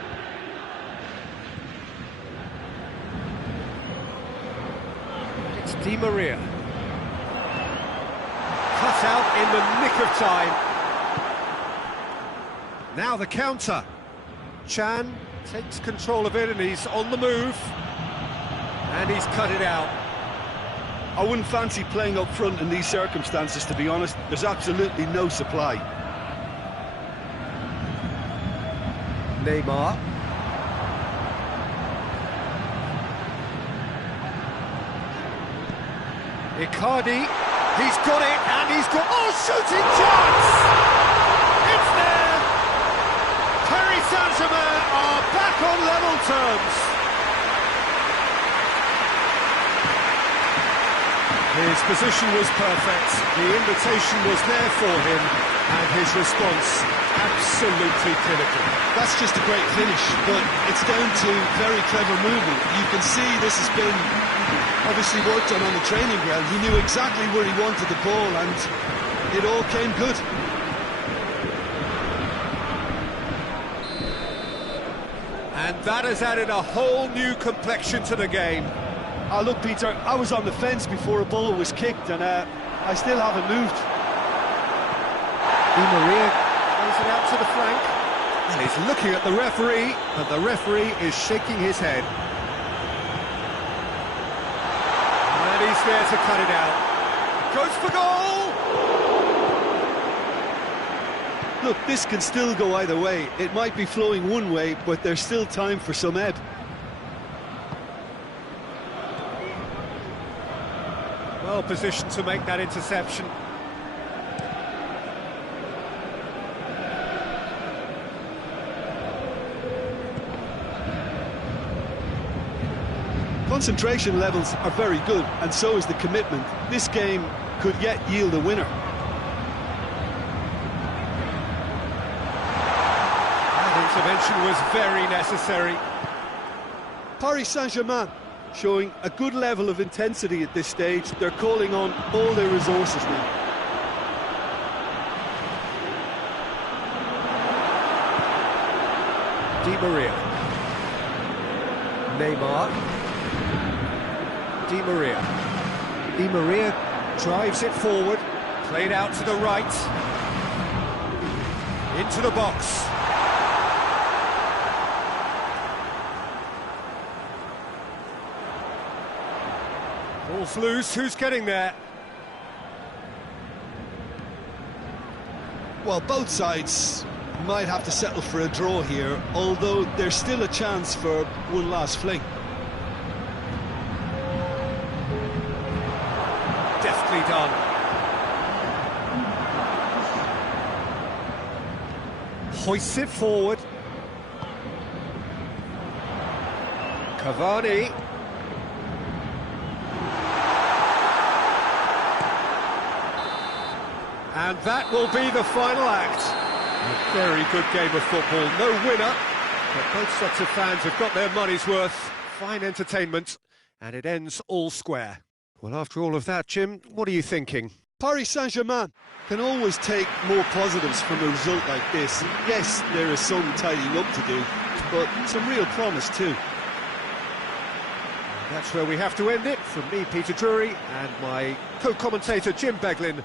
It's Di Maria. Cut out in the nick of time. Now the counter. Chan takes control of it and he's on the move. And he's cut it out. I wouldn't fancy playing up front in these circumstances, to be honest. There's absolutely no supply. Neymar. Icardi, he's got it, and he's got... Oh, shooting chance! It's there! Paris Saint-Germain are back on level terms. His position was perfect, the invitation was there for him, and his response absolutely clinical. That's just a great finish, but it's down to very clever movement. You can see this has been obviously worked on the training ground. He knew exactly where he wanted the ball, and it all came good. And that has added a whole new complexion to the game. Oh, look, Peter, I was on the fence before a ball was kicked, and I still haven't moved. Di Maria plays it out to the flank, and he's looking at the referee, and the referee is shaking his head. And he's there to cut it out. Goes for goal! Look, this can still go either way. It might be flowing one way, but there's still time for some ebb. Well positioned to make that interception. Concentration levels are very good, and so is the commitment. This game could yet yield a winner. That intervention was very necessary. Paris Saint-Germain showing a good level of intensity at this stage. They're calling on all their resources now. Di Maria. Neymar. Di Maria. Di Maria drives it forward. Played out to the right. Into the box. Ball's loose, who's getting there? Well, both sides might have to settle for a draw here, although there's still a chance for one last fling. Deftly done. Hoists it forward. Cavani. And that will be the final act. A very good game of football. No winner, but both sets of fans have got their money's worth. Fine entertainment, and it ends all square. Well, after all of that, Jim, what are you thinking? Paris Saint-Germain can always take more positives from a result like this. Yes, there is some tidying up to do, but some real promise too. That's where we have to end it. From me, Peter Drury, and my co-commentator, Jim Beglin.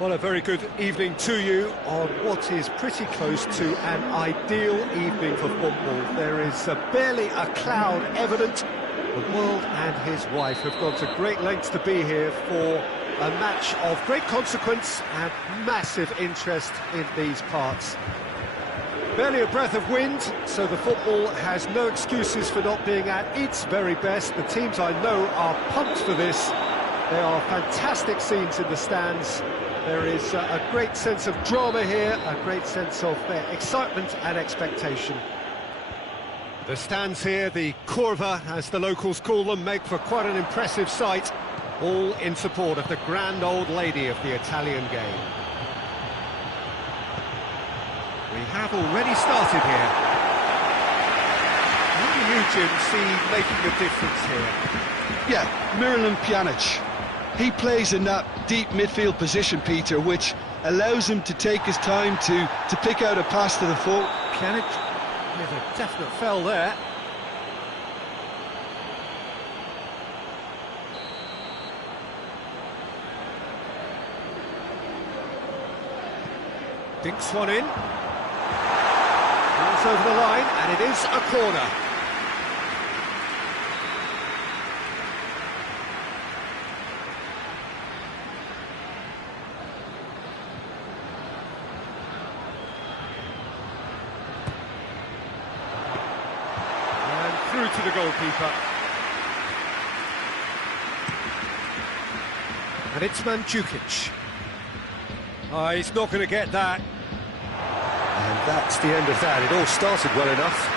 Well, a very good evening to you on what is pretty close to an ideal evening for football. There is barely a cloud evident. The world and his wife have gone to great lengths to be here for a match of great consequence and massive interest in these parts. Barely a breath of wind, so the football has no excuses for not being at its very best. The teams I know are pumped for this. There are fantastic scenes in the stands. There is a great sense of drama here, a great sense of excitement and expectation. The stands here, the curva, as the locals call them, make for quite an impressive sight, all in support of the grand old lady of the Italian game. We have already started here. Who do you, Jim, see making a difference here? Yeah, Miralem Pjanic. He plays in that deep midfield position, Peter, which allows him to take his time to pick out a pass to the full. Pjanic with a definite fell there. Dinks one in. Goes over the line, and it is a corner. Through to the goalkeeper. And it's Mandzukic. Oh, he's not going to get that. And that's the end of that. It all started well enough.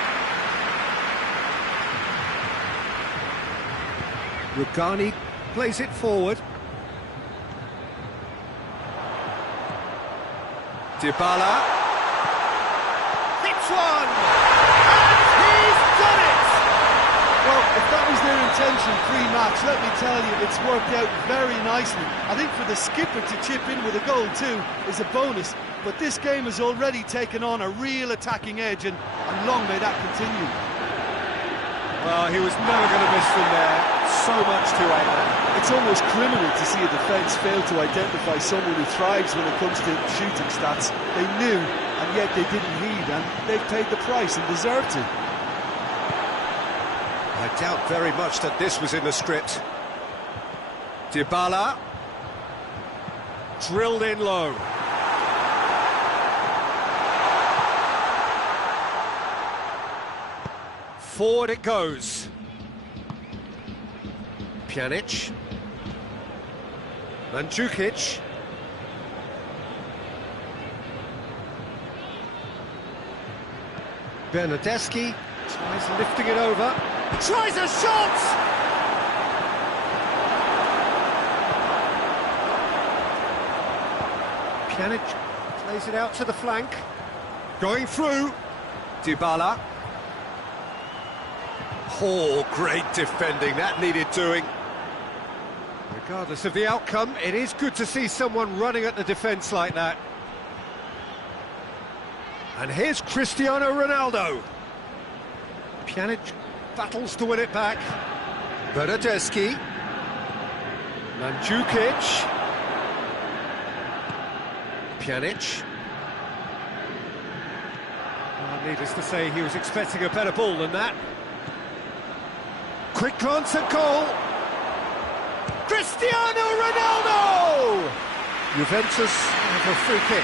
Rugani plays it forward. Dybala. Hits one! And he's done it! Well, if that was their intention pre-match, let me tell you, it's worked out very nicely. I think for the skipper to chip in with a goal too is a bonus, but this game has already taken on a real attacking edge, and long may that continue. Well, he was never going to miss from there. So much to aim at. It's almost criminal to see a defence fail to identify someone who thrives when it comes to shooting stats. They knew, and yet they didn't heed, and they've paid the price and deserve to. I doubt very much that this was in the script. Dybala. Drilled in low. Forward it goes. Pjanic. Mandzukic. Bernardeschi tries lifting it over. Tries a shot! Pjanic plays it out to the flank. Going through. Dybala. Oh, great defending, that needed doing. Regardless of the outcome, it is good to see someone running at the defence like that. And here's Cristiano Ronaldo. Pjanic battles to win it back. Bernardeschi. Mandzukic. Pjanic. Well, needless to say, he was expecting a better ball than that. Quick glance at goal. Cristiano Ronaldo! Juventus have a free kick.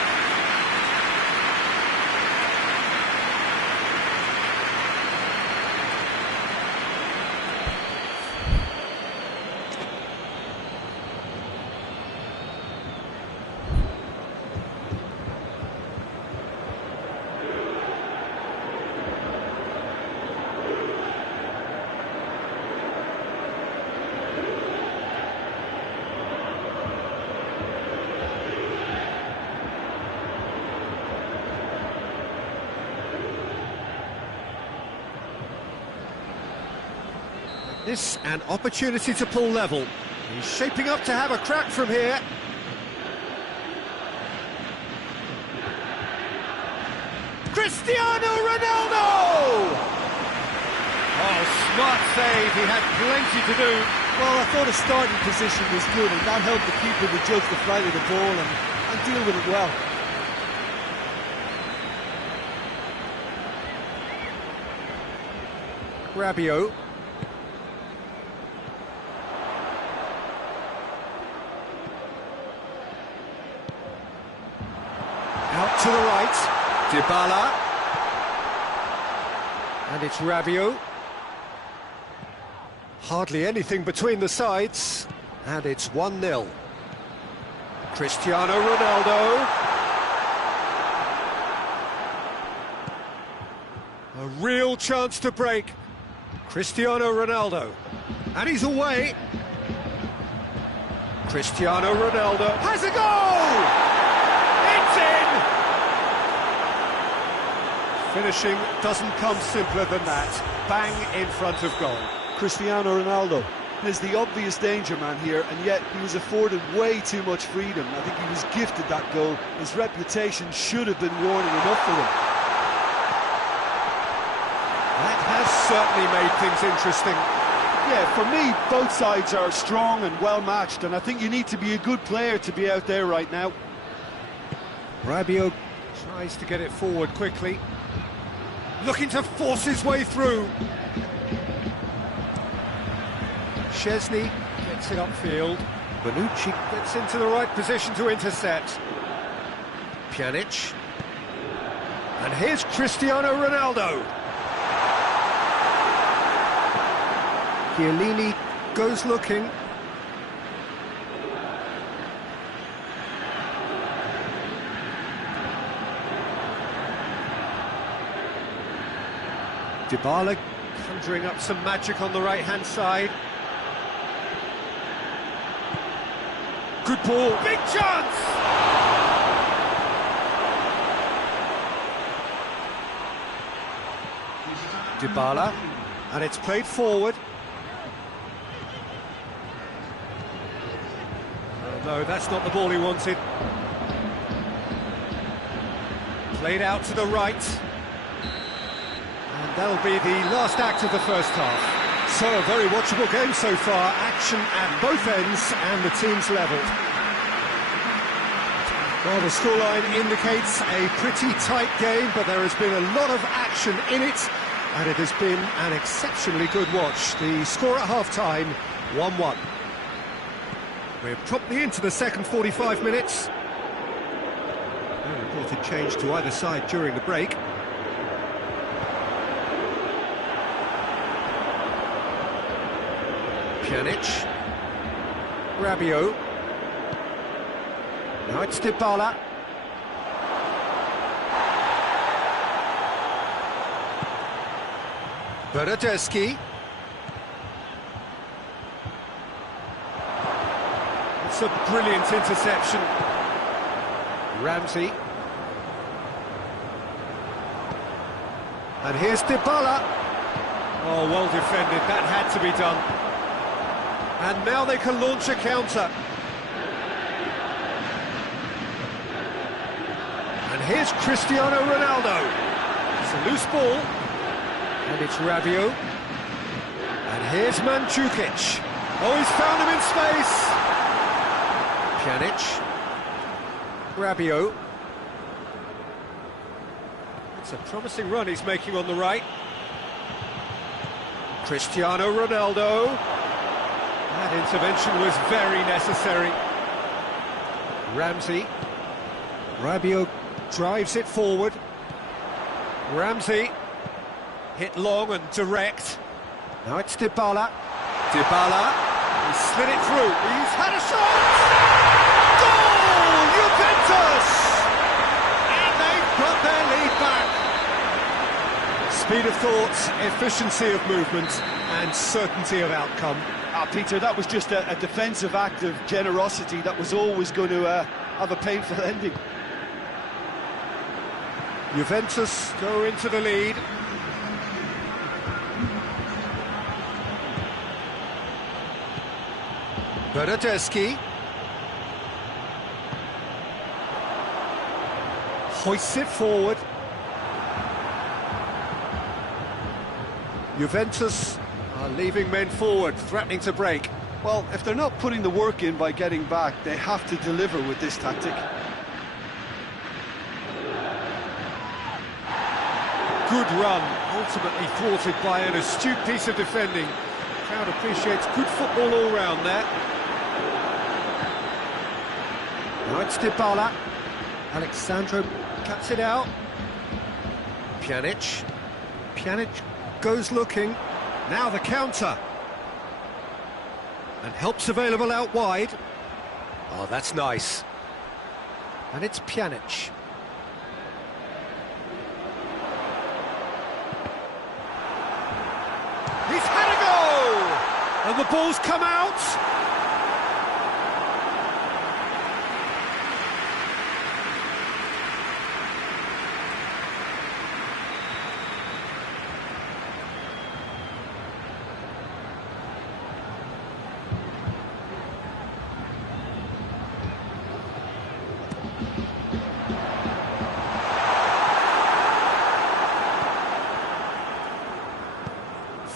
This an opportunity to pull level. He's shaping up to have a crack from here. Cristiano Ronaldo! Oh, smart save, he had plenty to do. Well, I thought his starting position was good, and that helped the keeper to judge the flight of the ball and deal with it well. Rabiot. Out to the right, Dybala, and it's Rabiot. Hardly anything between the sides, and it's 1-0. Cristiano Ronaldo. A real chance to break. Cristiano Ronaldo, and he's away. Cristiano Ronaldo has a goal! Finishing doesn't come simpler than that. Bang in front of goal. Cristiano Ronaldo is the obvious danger man here, and yet he was afforded way too much freedom. I think he was gifted that goal. His reputation should have been warning enough for him. That has certainly made things interesting. Yeah, for me, both sides are strong and well matched, and I think you need to be a good player to be out there right now. Rabiot tries to get it forward quickly. Looking to force his way through. Szczesny gets it upfield. Bonucci gets into the right position to intercept. Pjanic. And here's Cristiano Ronaldo. Chiellini goes looking. Dybala conjuring up some magic on the right-hand side. Good ball. Big chance! Dybala, and it's played forward. Oh, no, that's not the ball he wanted. Played out to the right. And that'll be the last act of the first half. So, a very watchable game so far. Action at both ends, and the team's levelled. Well, the scoreline indicates a pretty tight game, but there has been a lot of action in it, and it has been an exceptionally good watch. The score at half-time, 1-1. We're promptly into the second 45 minutes. No reported change to either side during the break. Pjanic. Rabiot. Now it's Dybala. Bernardeschi. It's a brilliant interception. Ramsey. And here's Dybala. Oh, well defended, that had to be done. And now they can launch a counter. And here's Cristiano Ronaldo. It's a loose ball. And it's Rabiot. And here's Mandzukic. Oh, he's found him in space. Pjanic. Rabiot. It's a promising run he's making on the right. Cristiano Ronaldo. That intervention was very necessary. Ramsey. Rabiot drives it forward. Ramsey. Hit long and direct. Now it's Dybala. Dybala. He slid it through. He's had a shot! Goal! Juventus! And they've got their lead back. Speed of thought, efficiency of movement, and certainty of outcome. Peter, that was just a defensive act of generosity that was always going to have a painful ending. Juventus go into the lead. Bernardeschi. Hoists it forward. Juventus are leaving men forward, threatening to break. Well, if they're not putting the work in by getting back, they have to deliver with this tactic. Good run, ultimately thwarted by an astute piece of defending. The crowd appreciates good football all round there. Now it's Dybala. Alexandro cuts it out. Pjanic. Pjanic goes looking. Now the counter. And help's available out wide. Oh, that's nice. And it's Pjanic. He's had a go! And the ball's come out.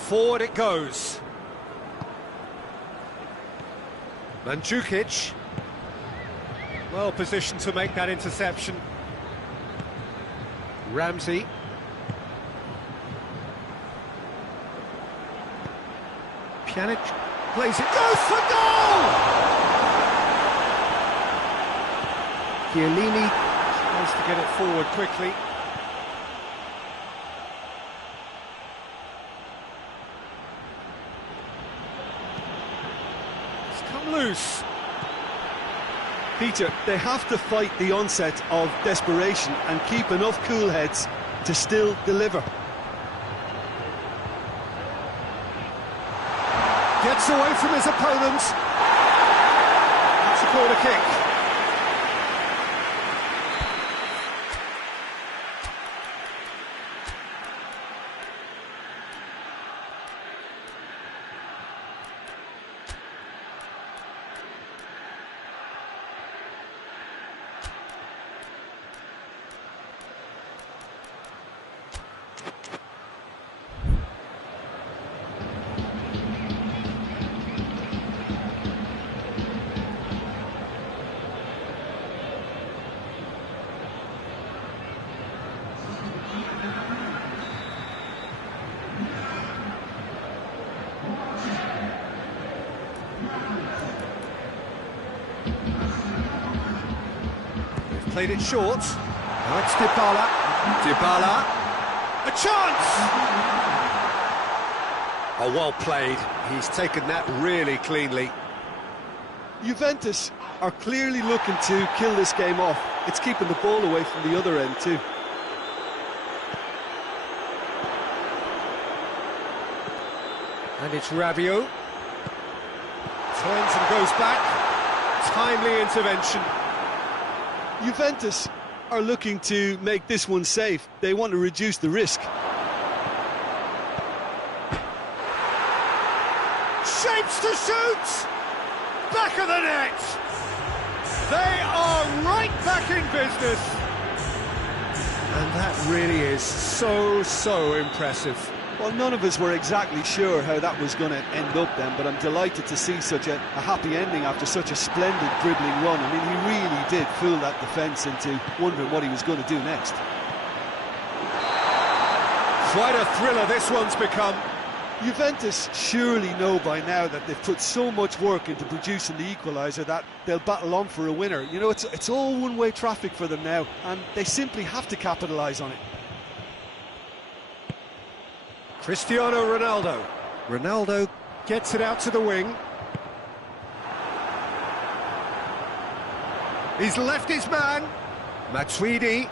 Forward it goes. Mandzukic. Well positioned to make that interception. Ramsey. Pjanic plays it. Goes for goal! Chiellini tries to get it forward quickly. Loose. Peter, they have to fight the onset of desperation and keep enough cool heads to still deliver. Gets away from his opponent. That's a corner kick. played it short. Now it's Dybala. Dybala. A chance! Oh, well played. He's taken that really cleanly. Juventus are clearly looking to kill this game off. It's keeping the ball away from the other end too. And it's Rabiot. Turns and goes back. Timely intervention. Juventus are looking to make this one safe. They want to reduce the risk. Shapes to shoot! Back of the net! They are right back in business! And that really is so impressive. Well, none of us were exactly sure how that was going to end up then, but I'm delighted to see such a happy ending after such a splendid dribbling run. I mean, he really did fool that defence into wondering what he was going to do next. Quite a thriller this one's become. Juventus surely know by now that they've put so much work into producing the equaliser that they'll battle on for a winner. You know, it's all one-way traffic for them now, and they simply have to capitalise on it. Cristiano Ronaldo. Ronaldo gets it out to the wing. He's left his man. Matuidi.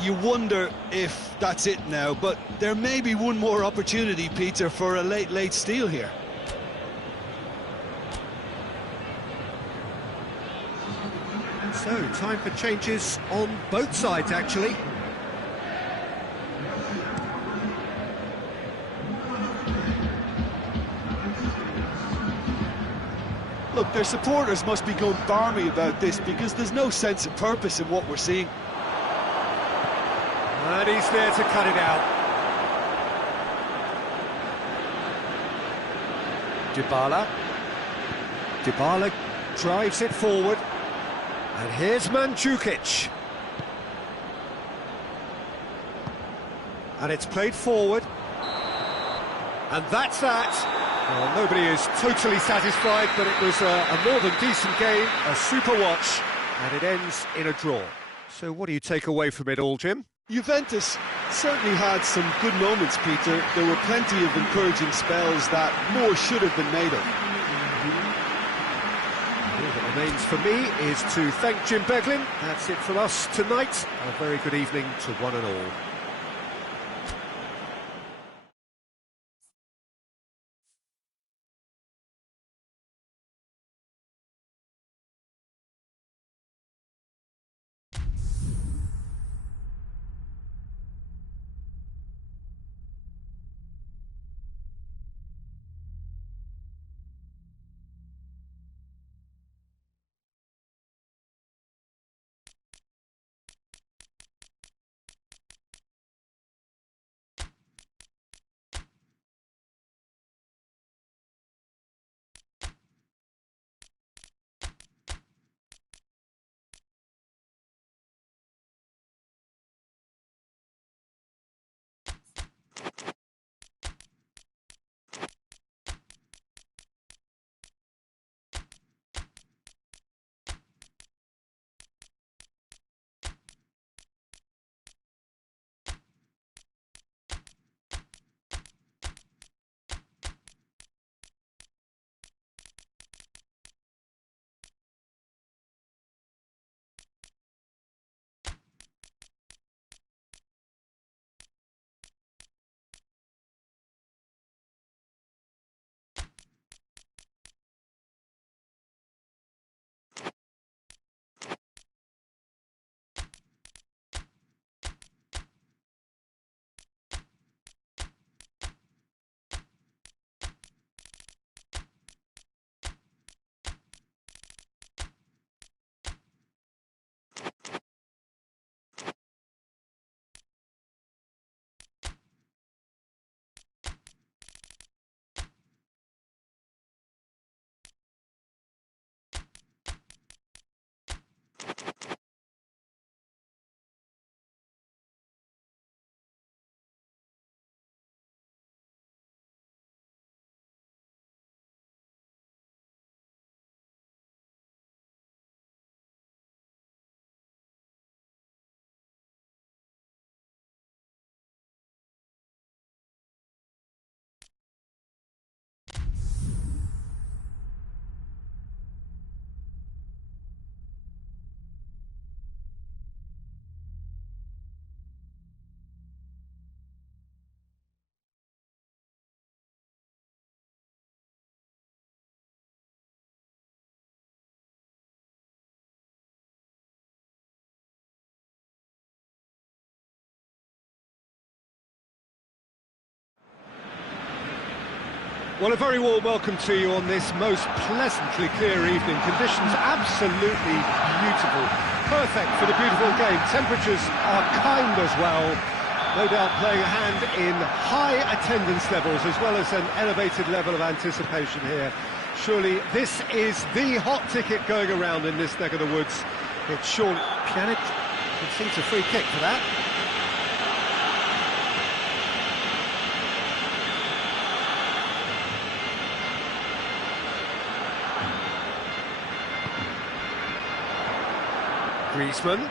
You wonder if that's it now, but there may be one more opportunity, Peter, for a late steal here. So, time for changes on both sides, actually. Look, their supporters must be going barmy about this because there's no sense of purpose in what we're seeing. And he's there to cut it out. Dybala. Dybala drives it forward. And here's Mandzukic. And it's played forward. And that's that. Well, nobody is totally satisfied, but it was a more than decent game, a super watch, and it ends in a draw. So what do you take away from it all, Jim? Juventus certainly had some good moments, Peter. There were plenty of encouraging spells that more should have been made of. All that remains for me is to thank Jim Beglin. That's it from us tonight. A very good evening to one and all. Well, a very warm welcome to you on this most pleasantly clear evening. Conditions absolutely beautiful. Perfect for the beautiful game. Temperatures are kind as well. No doubt playing a hand in high attendance levels as well as an elevated level of anticipation here. Surely this is the hot ticket going around in this neck of the woods. It's Sean Pjanic. Concedes a free kick for that. Griezmann.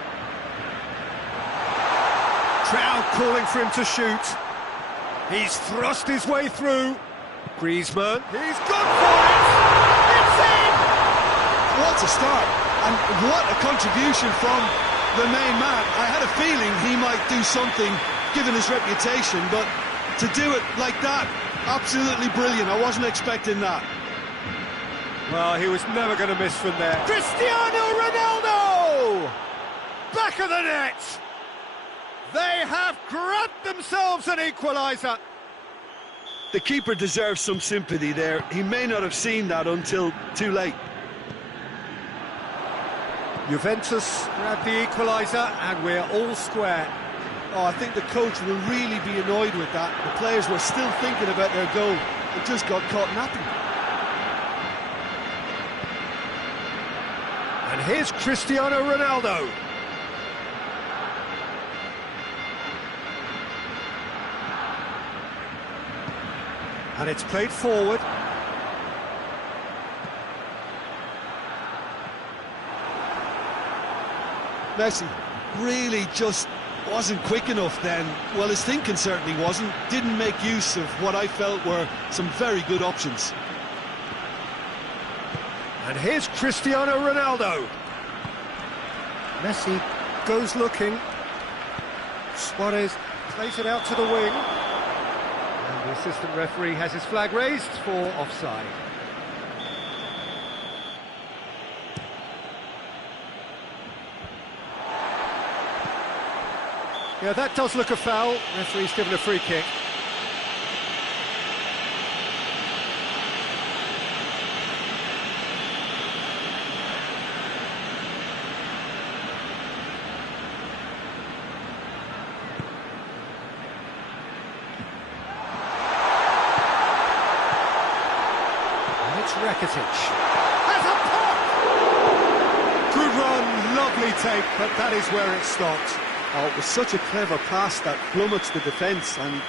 Crowd calling for him to shoot. He's thrust his way through. Griezmann. He's gone for it! It's in! What a start, and what a contribution from the main man. I had a feeling he might do something, given his reputation, but to do it like that, absolutely brilliant. I wasn't expecting that. Well, he was never going to miss from there. Cristiano Ronaldo! Back of the net! They have grabbed themselves an equaliser. The keeper deserves some sympathy there. He may not have seen that until too late. Juventus grab the equaliser and we're all square. Oh, I think the coach will really be annoyed with that. The players were still thinking about their goal. They just got caught napping. And here's Cristiano Ronaldo. And it's played forward. Messi really just wasn't quick enough then. Well, his thinking certainly wasn't. Didn't make use of what I felt were some very good options. And here's Cristiano Ronaldo. Messi goes looking. Suarez plays it out to the wing. And the assistant referee has his flag raised for offside. Yeah, that does look a foul. Referee's given a free kick. Rakitic has a pop! Good run, lovely take, but that is where it stopped. Oh, it was such a clever pass that flummoxed the defence, and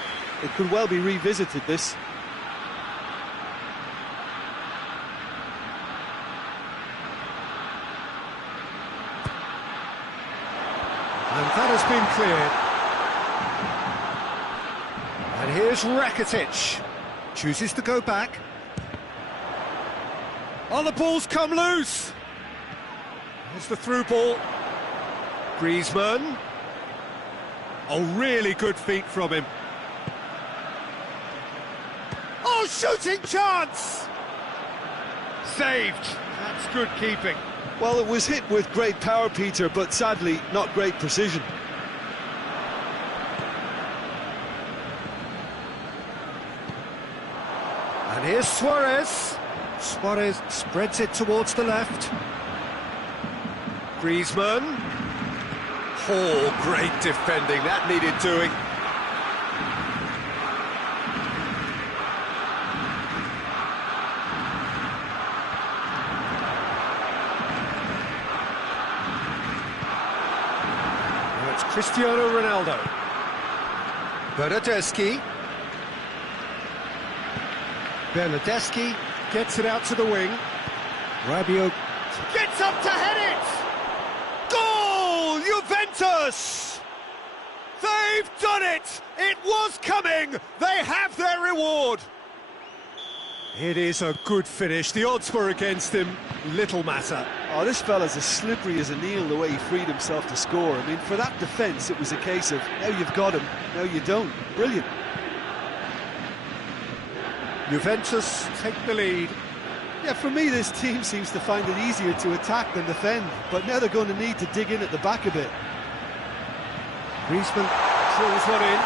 it could well be revisited, this. And that has been cleared. And here's Rakitic. Chooses to go back. Oh, the ball's come loose! There's the through ball. Griezmann. Oh, really good feet from him. Oh, shooting chance! Saved. That's good keeping. Well, it was hit with great power, Peter, but sadly, not great precision. And here's Suarez. Suarez spreads it towards the left. Griezmann. Oh, great defending. That needed doing. Now it's Cristiano Ronaldo. Bernardeschi gets it out to the wing. Rabiot gets up to head it! Goal! Juventus! They've done it! It was coming! They have their reward! It is a good finish. The odds were against him. Little matter. Oh, this fella's as slippery as an eel the way he freed himself to score. I mean, for that defence, it was a case of, now you've got him, now you don't. Brilliant. Juventus take the lead. Yeah, for me, this team seems to find it easier to attack than defend, but now they're going to need to dig in at the back a bit. Griezmann drills one in.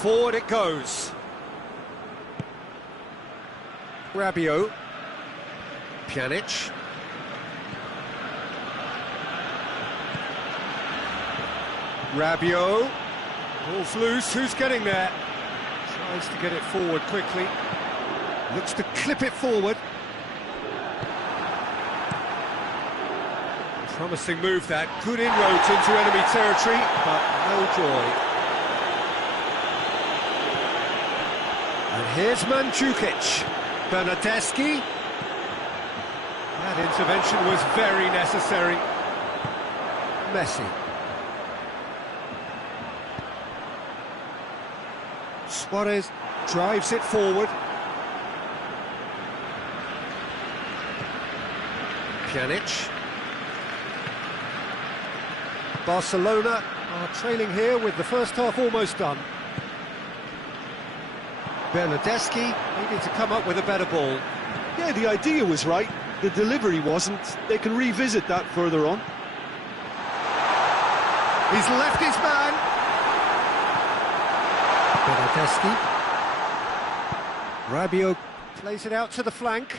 Forward it goes. Rabiot. Pjanic. Rabiot. Ball's loose, who's getting there? Tries to get it forward quickly. Looks to clip it forward. Promising move that. Good inroads into enemy territory, but no joy. And here's Mandzukic. Bernardeschi. That intervention was very necessary. Messi. Suarez drives it forward. Pjanic. Barcelona are trailing here with the first half almost done. Bernardeschi needing to come up with a better ball. Yeah, the idea was right, the delivery wasn't. They can revisit that further on. He's left his man. Bernardeschi. Rabiot plays it out to the flank.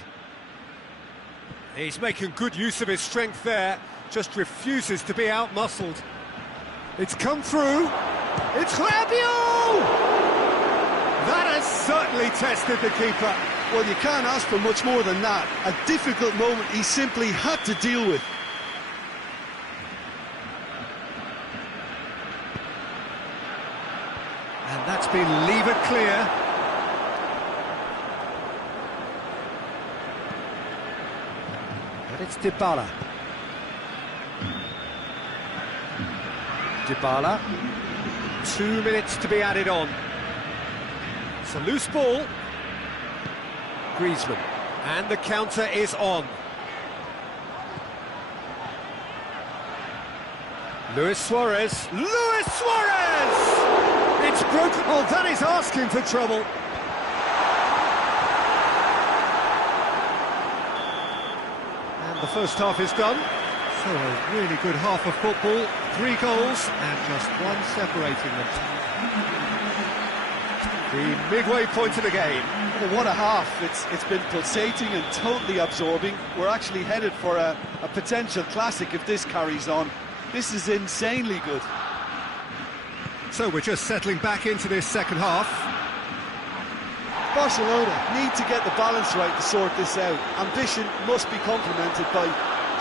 He's making good use of his strength there, just refuses to be out-muscled. It's come through. It's Rabiot! That has certainly tested the keeper. Well, you can't ask for much more than that. A difficult moment he simply had to deal with. And that's been levered clear. But it's Dybala. Dybala. 2 minutes to be added on. It's a loose ball. Griezmann. And the counter is on. Luis Suarez. Luis Suarez! It's broken. Oh, that is asking for trouble. And the first half is done. So a really good half of football. 3 goals and just one separating them. The midway point of the game. Well, what a half. It's been pulsating and totally absorbing. We're actually headed for a potential classic if this carries on. This is insanely good. So we're just settling back into this second half. Barcelona need to get the balance right to sort this out. Ambition must be complemented by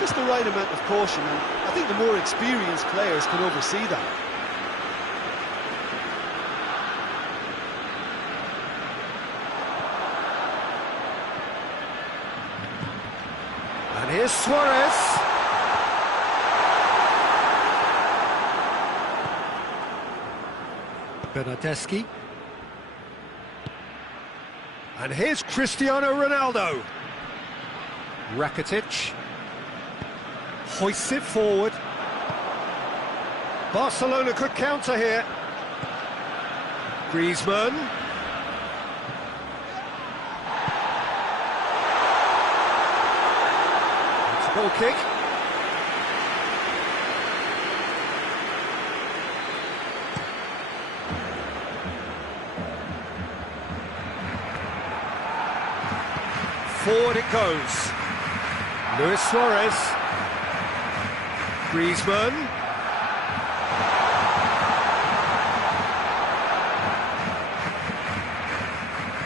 just the right amount of caution, and I think the more experienced players can oversee that. And here's Suarez. Bernardeschi. And here's Cristiano Ronaldo. Rakitic. Hoists it forward. Barcelona could counter here. Griezmann. It's a goal kick. Forward it goes. Luis Suarez. Griezmann.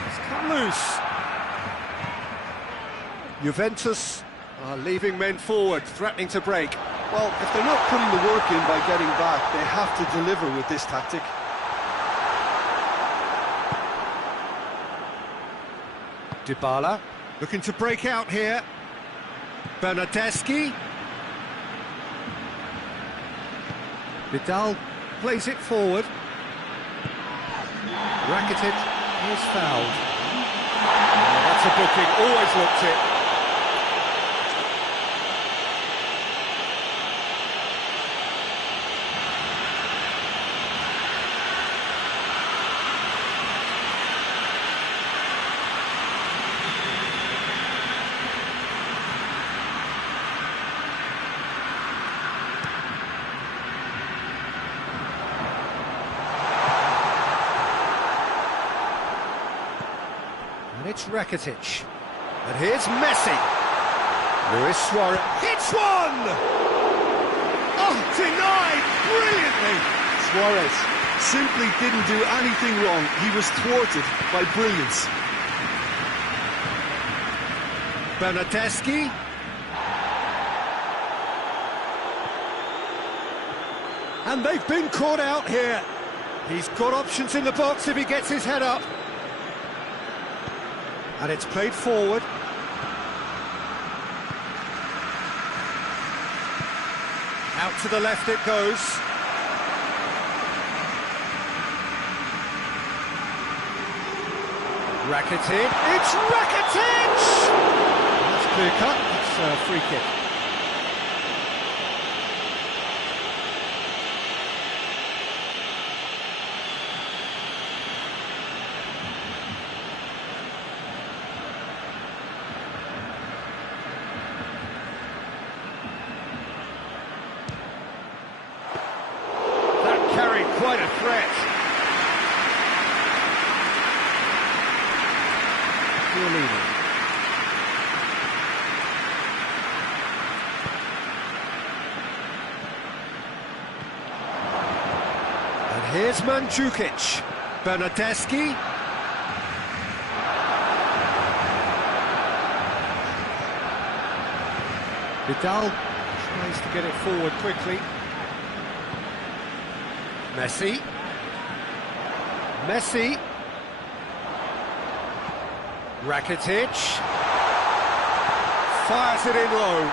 It's come loose. Juventus are leaving men forward, threatening to break. Well, if they're not putting the work in by getting back, they have to deliver with this tactic. Dybala looking to break out here. Bernardeschi. Vidal plays it forward. Rakitic is fouled. Oh, that's a booking, always looked it. And it's Rakitic. And here's Messi. Luis Suarez hits one! Oh, denied brilliantly! Suarez simply didn't do anything wrong. He was thwarted by brilliance. Bernardeschi. And they've been caught out here. He's got options in the box if he gets his head up. And it's played forward. Out to the left it goes. Rakitic. It's Rakitic! That's clear cut. It's a free kick. Carried quite a threat. And here's Mandzukic. Bernardeschi. Vidal tries to get it forward quickly. Messi. Messi. Rakitic. Fires it in low.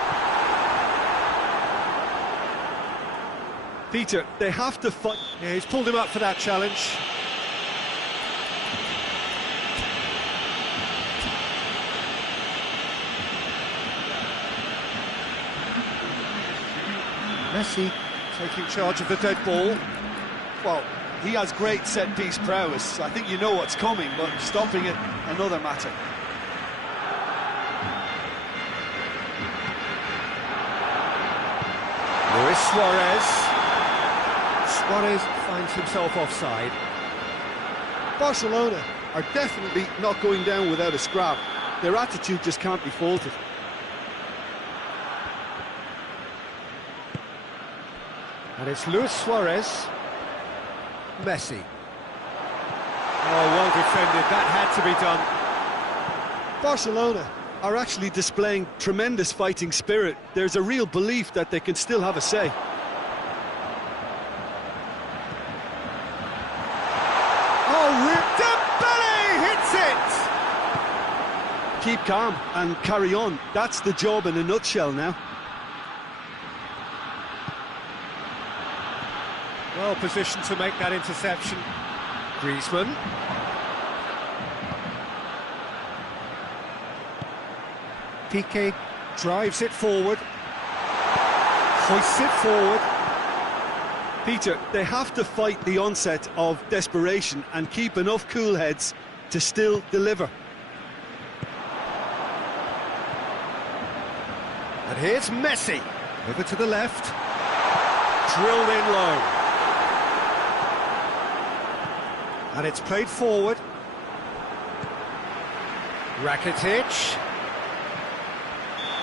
Peter, they have to fight. Yeah, he's pulled him up for that challenge. Messi taking charge of the dead ball. Well, he has great set-piece prowess. I think you know what's coming, but stopping it, another matter. Luis Suarez. Suarez finds himself offside. Barcelona are definitely not going down without a scrap. Their attitude just can't be faulted. And it's Luis Suarez. Messi. Oh, well defended. That had to be done. Barcelona are actually displaying tremendous fighting spirit. There's a real belief that they can still have a say. Oh, Dembele hits it! Keep calm and carry on. That's the job in a nutshell now. Well positioned to make that interception. Griezmann. Piqué drives it forward. Hoists it forward. Peter, they have to fight the onset of desperation and keep enough cool heads to still deliver. And here's Messi. Over to the left. Drilled in low. And it's played forward. Rakitic.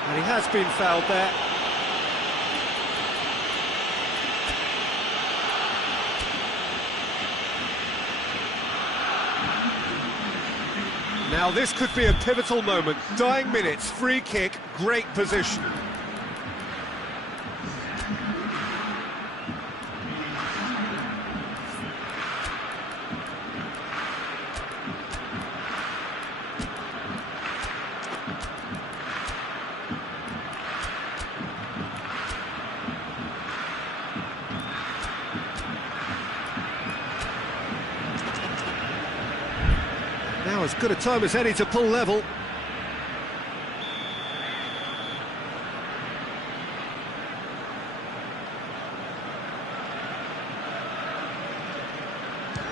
And he has been fouled there. Now this could be a pivotal moment. Dying minutes, free kick, great position. Now as good a time as any to pull level.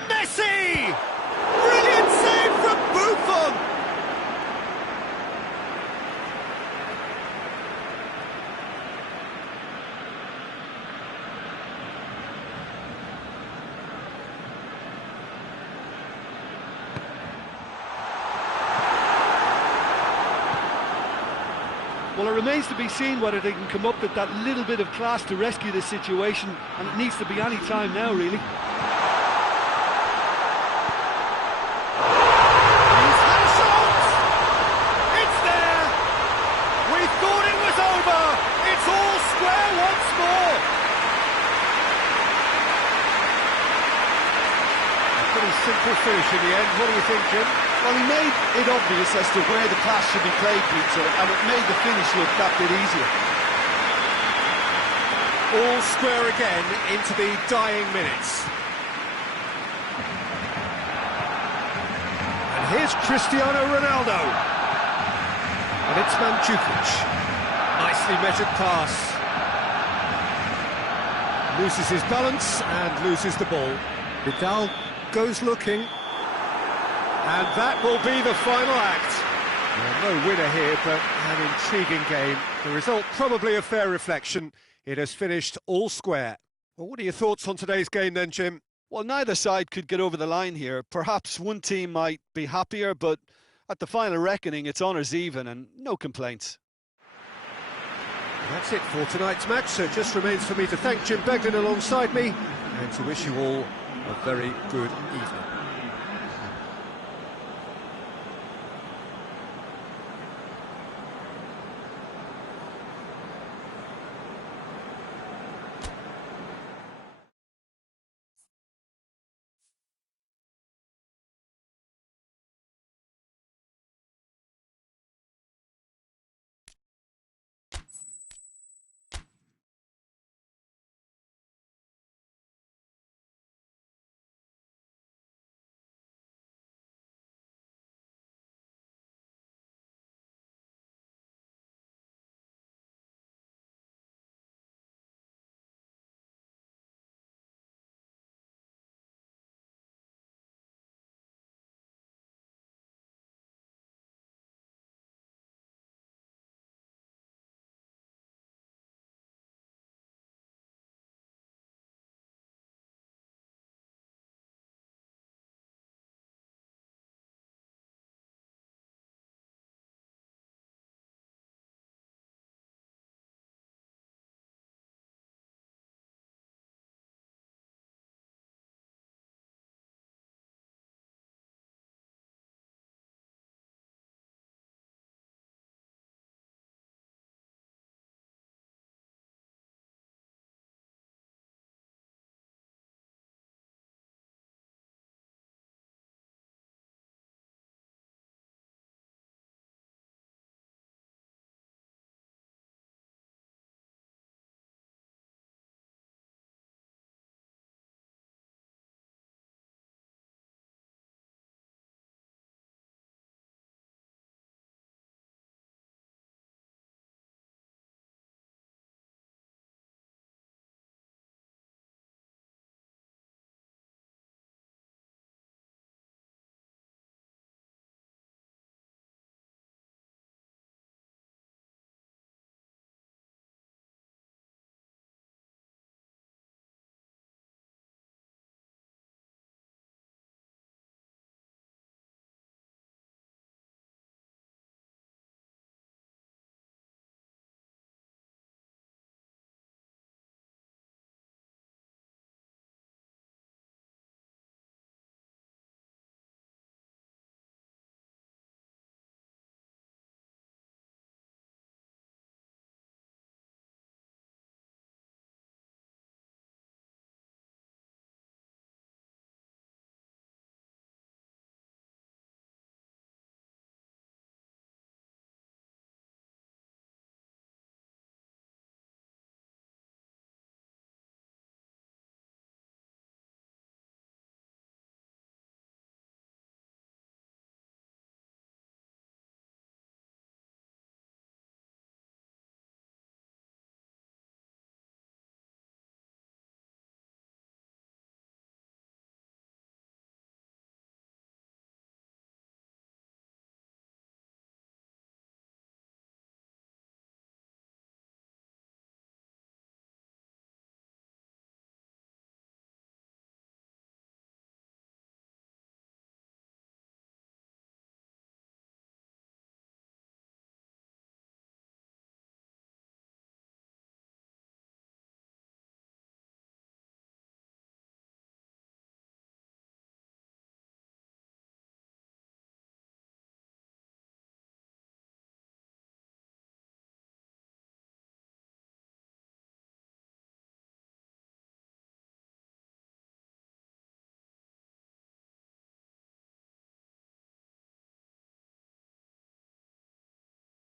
Messi! Brilliant save from Buffon! Well, it remains to be seen whether they can come up with that little bit of class to rescue this situation, and it needs to be any time now, really. He's had a shot! It's there! We thought it was over! It's all square once more! A pretty simple finish in the end. What do you think, Jim? Well, he made it obvious as to where the pass should be played, Peter, and it made the finish look that bit easier. All square again into the dying minutes. And here's Cristiano Ronaldo. And it's Mandzukic. Nicely measured pass. Loses his balance and loses the ball. Vidal goes looking. And that will be the final act. Well, no winner here, but an intriguing game. The result probably a fair reflection. It has finished all square. Well, what are your thoughts on today's game then, Jim? Well, neither side could get over the line here. Perhaps one team might be happier, but at the final reckoning, it's honours even and no complaints. That's it for tonight's match, so it just remains for me to thank Jim Begden alongside me and to wish you all a very good evening.